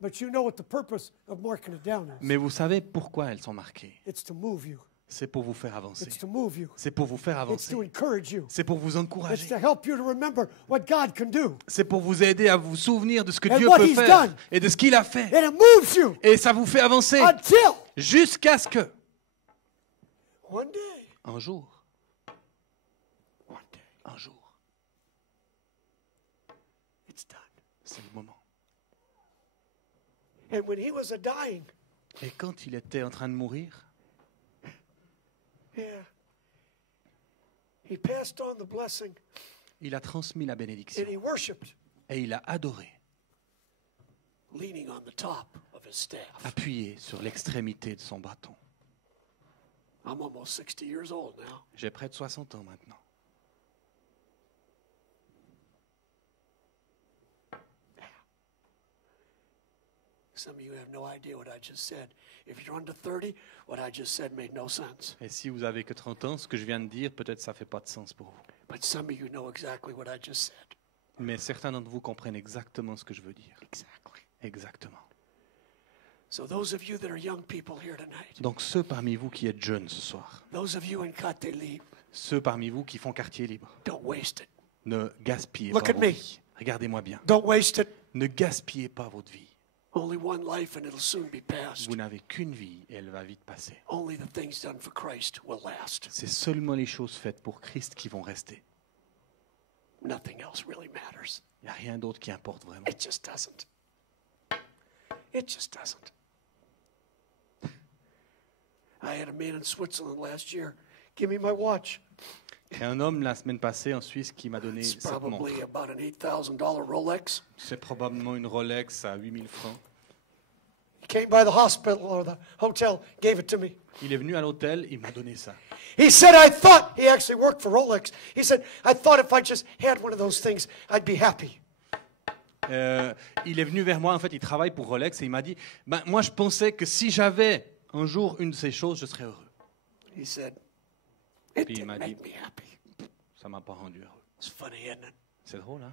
But you know what the purpose of marking it down is. Mais vous savez pourquoi elles sont marquées? It's to move you. C'est pour vous faire avancer. It's to move you. C'est pour vous faire It's avancer. to encourage you. C'est pour vous It's encourager. to help you to remember what God can do. C'est pour vous aider à vous souvenir de ce que And Dieu what peut he's faire done. et de ce qu'il a fait. And it moves you Et ça vous fait avancer until jusqu'à ce que, one day, un jour, un jour, it's done. c'est le moment. And when he was dying, Et quand il était en train de mourir, yeah, he passed on the blessing il a transmis la bénédiction and he worshiped, et il a adoré, leaning on the top of his staff. appuyé sur l'extrémité de son bâton. I'm almost 60 years old now. J'ai près de 60 ans maintenant. Some of you have no idea what I just said. If you're under 30, what I just said made no sense. Et si vous avez que 30 ans, ce que je viens de dire, peut-être ça ne fait pas de sens pour vous. But some of you know exactly what I just said. Mais certains d'entre vous comprennent exactement ce que je veux dire. Exactly. Exactement. So those of you that are young people here tonight, Donc ceux parmi vous qui êtes jeunes ce soir, those of you in Kate Libre, ceux parmi vous qui font quartier libre, don't waste it. ne gaspillez Look pas at vos me. vies. Regardez-moi bien. Don't waste it. Ne gaspillez pas votre vie. Only one life and it'll soon be past. Vous n'avez qu'une vie et elle va vite passer. Only the things done for Christ will last. C'est seulement les choses faites pour Christ qui vont rester. Nothing else really matters. Il n'y a rien d'autre qui importe vraiment. It just doesn't. It just doesn't. I had a man in Switzerland last year. Give me my watch. Il y a un homme la semaine passée en Suisse qui m'a donné It's cette montre. probably about an $8,000 Rolex. C'est probablement une Rolex à 8000 francs. He came by the hospital or the hotel, gave it to me. Il est venu à l'hôtel, il m'a donné ça. He said, I thought, he actually worked for Rolex. He said, I thought if I just had one of those things, I'd be happy. Il est venu vers moi, en fait, il travaille pour Rolex et il m'a dit, moi je pensais que si j'avais un jour une de ces choses, je serais heureux. He said, it Puis il didn't m'a dit, make me happy. ça m'a pas rendu heureux. It's funny, isn't it? C'est drôle, hein?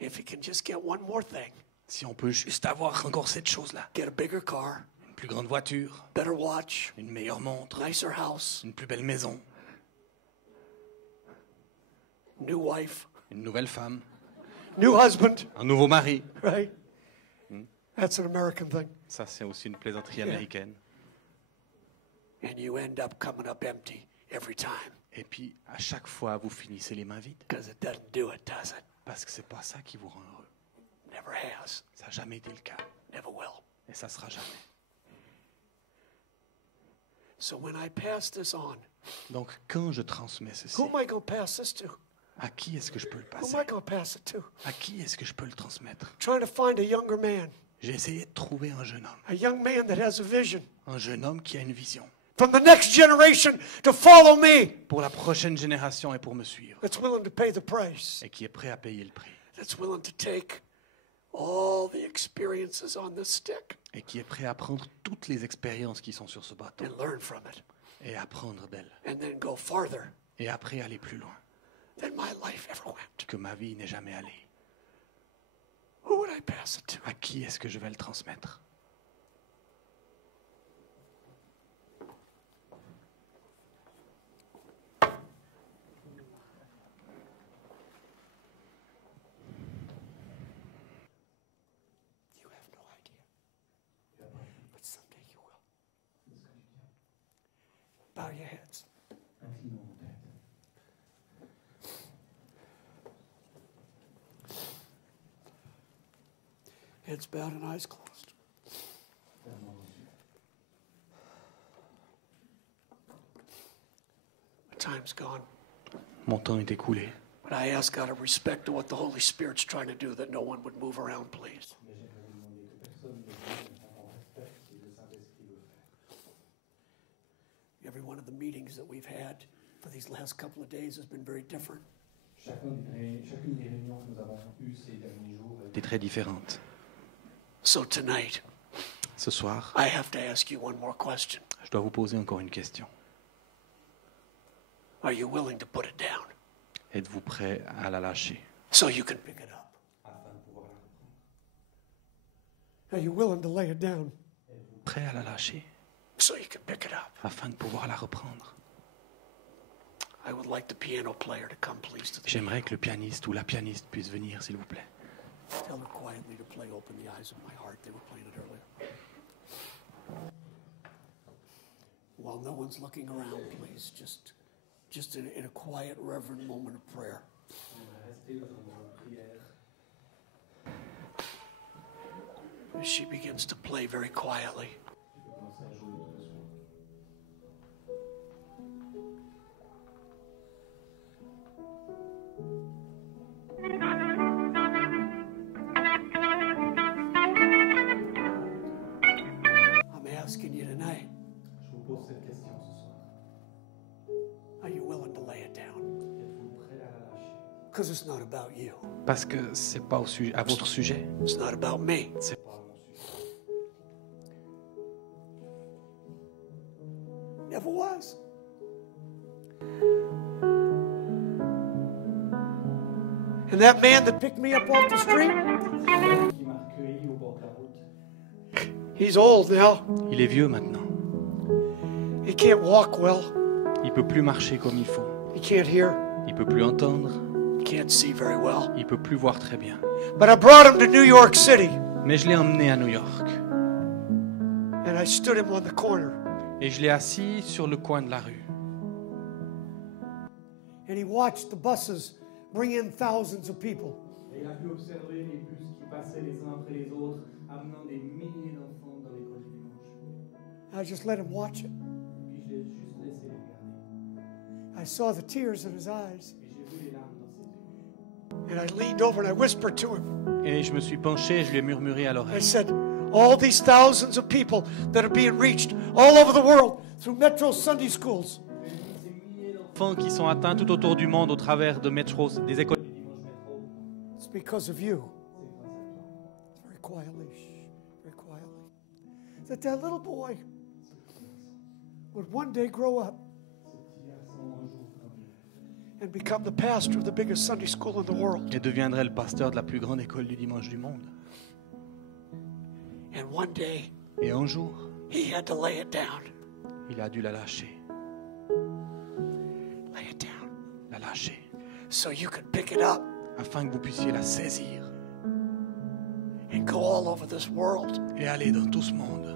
If you can just get one more thing, Si on peut juste avoir encore cette chose-là, get a bigger car, une plus grande voiture, better watch, une meilleure montre, nicer house, une plus belle maison, new wife, une nouvelle femme, new husband, un nouveau mari. right? That's an American thing. Ça, c'est aussi une plaisanterie américaine. And you end up coming up empty every time Et puis, à chaque fois, vous finissez les mains vides. because it doesn't do it, does it? Parce que c'est pas ça qui vous rend heureux. Never has, Ça n'a jamais été le cas. never will. Et ça sera jamais. So when I pass this on, Donc, quand je transmets ceci, who am I going to pass this to? à qui est-ce que je peux le Who passer? am I going to pass it to? À qui est-ce que je peux le transmettre? Trying to find a younger man, J'ai essayé de trouver un jeune homme. a young man that has a vision Un jeune homme qui a une vision from the next generation to follow me, pour la prochaine génération et pour me suivre. that's willing to pay the price, Et qui est prêt à payer le prix. that's willing to take all the experiences on this stick Et qui est prêt à prendre toutes les expériences qui sont sur ce bâton. and learn from it, Et apprendre d'elles. and then go farther Et après aller plus loin than my life ever went. que ma vie n'est jamais allée. Who would I pass it to? À qui est-ce que je vais le transmettre? You have no idea. But someday you will. Bow your heads. Heads bowed and eyes closed. Time's gone. Mon temps est écoulé. But I ask out of respect to what the Holy Spirit's trying to do that no one would move around, please. Every one of the meetings that we've had for these last couple of days has been very different. Chacune des réunions que nous avons eues ces derniers jours était très différente. So tonight, Ce soir, I have to ask you one more question. je dois vous poser encore une question. Are you willing to put it down Êtes-vous prêt à la lâcher? so you can pick it up? Are you willing to lay it down Prêt à la lâcher so you can pick it up? afin de pouvoir la reprendre? I would like the piano player to come, please, to the J'aimerais que le pianiste ou la pianiste puisse venir, s'il vous plaît. Tell her quietly to play Open the Eyes of My Heart. They were playing it earlier. While no one's looking around, please, just in a quiet, reverent moment of prayer. As she begins to play very quietly. I'm asking you tonight, Je vous pose cette question ce soir. are you willing to lay it down? Êtes-vous prêt à la lâcher? Because it's not about you. Parce que c'est pas à votre sujet. It's not about me. C'est pas à mon sujet. Never was. And that man that picked me up off the street, Qui m'a recueilli au bord de la route. he's old now. Il est vieux maintenant. He can't walk well. Il peut plus marcher comme il faut. He can't hear. Il peut plus entendre. He can't see very well. Il peut plus voir très bien. But I brought him to New York City, Mais je l'ai emmené à New York. and I stood him on the corner, Et je l'ai assis sur le coin de la rue. and he watched the buses bring in thousands of people. Et il a pu observer les bus qui passaient les uns après les autres, amenant des milliers d'enfants dans l'école du dimanche. I just let him watch it. Puis je l'ai juste laissé les regarder. I saw the tears in his eyes, Et j'ai vu les larmes dans ses yeux. and I leaned over and I whispered to him. Et je me suis penché et je lui ai murmuré à I l'oreille. said, all these thousands of people that are being reached all over the world through Metro Sunday schools, Ces milliers d'enfants qui sont atteints tout autour du monde au travers de métros, des écoles du dimanche métro. it's because of you. Very quietly, shh, very quietly. That little boy would one day grow up and become the pastor of the biggest Sunday school in the world. Et deviendrait le pasteur de la plus grande école du dimanche du monde. And one day, Et un jour, he had to lay it down. il a dû la lâcher. Lay it down. La lâcher. So you could pick it up Afin que vous puissiez la saisir and go all over this world et aller dans tout ce monde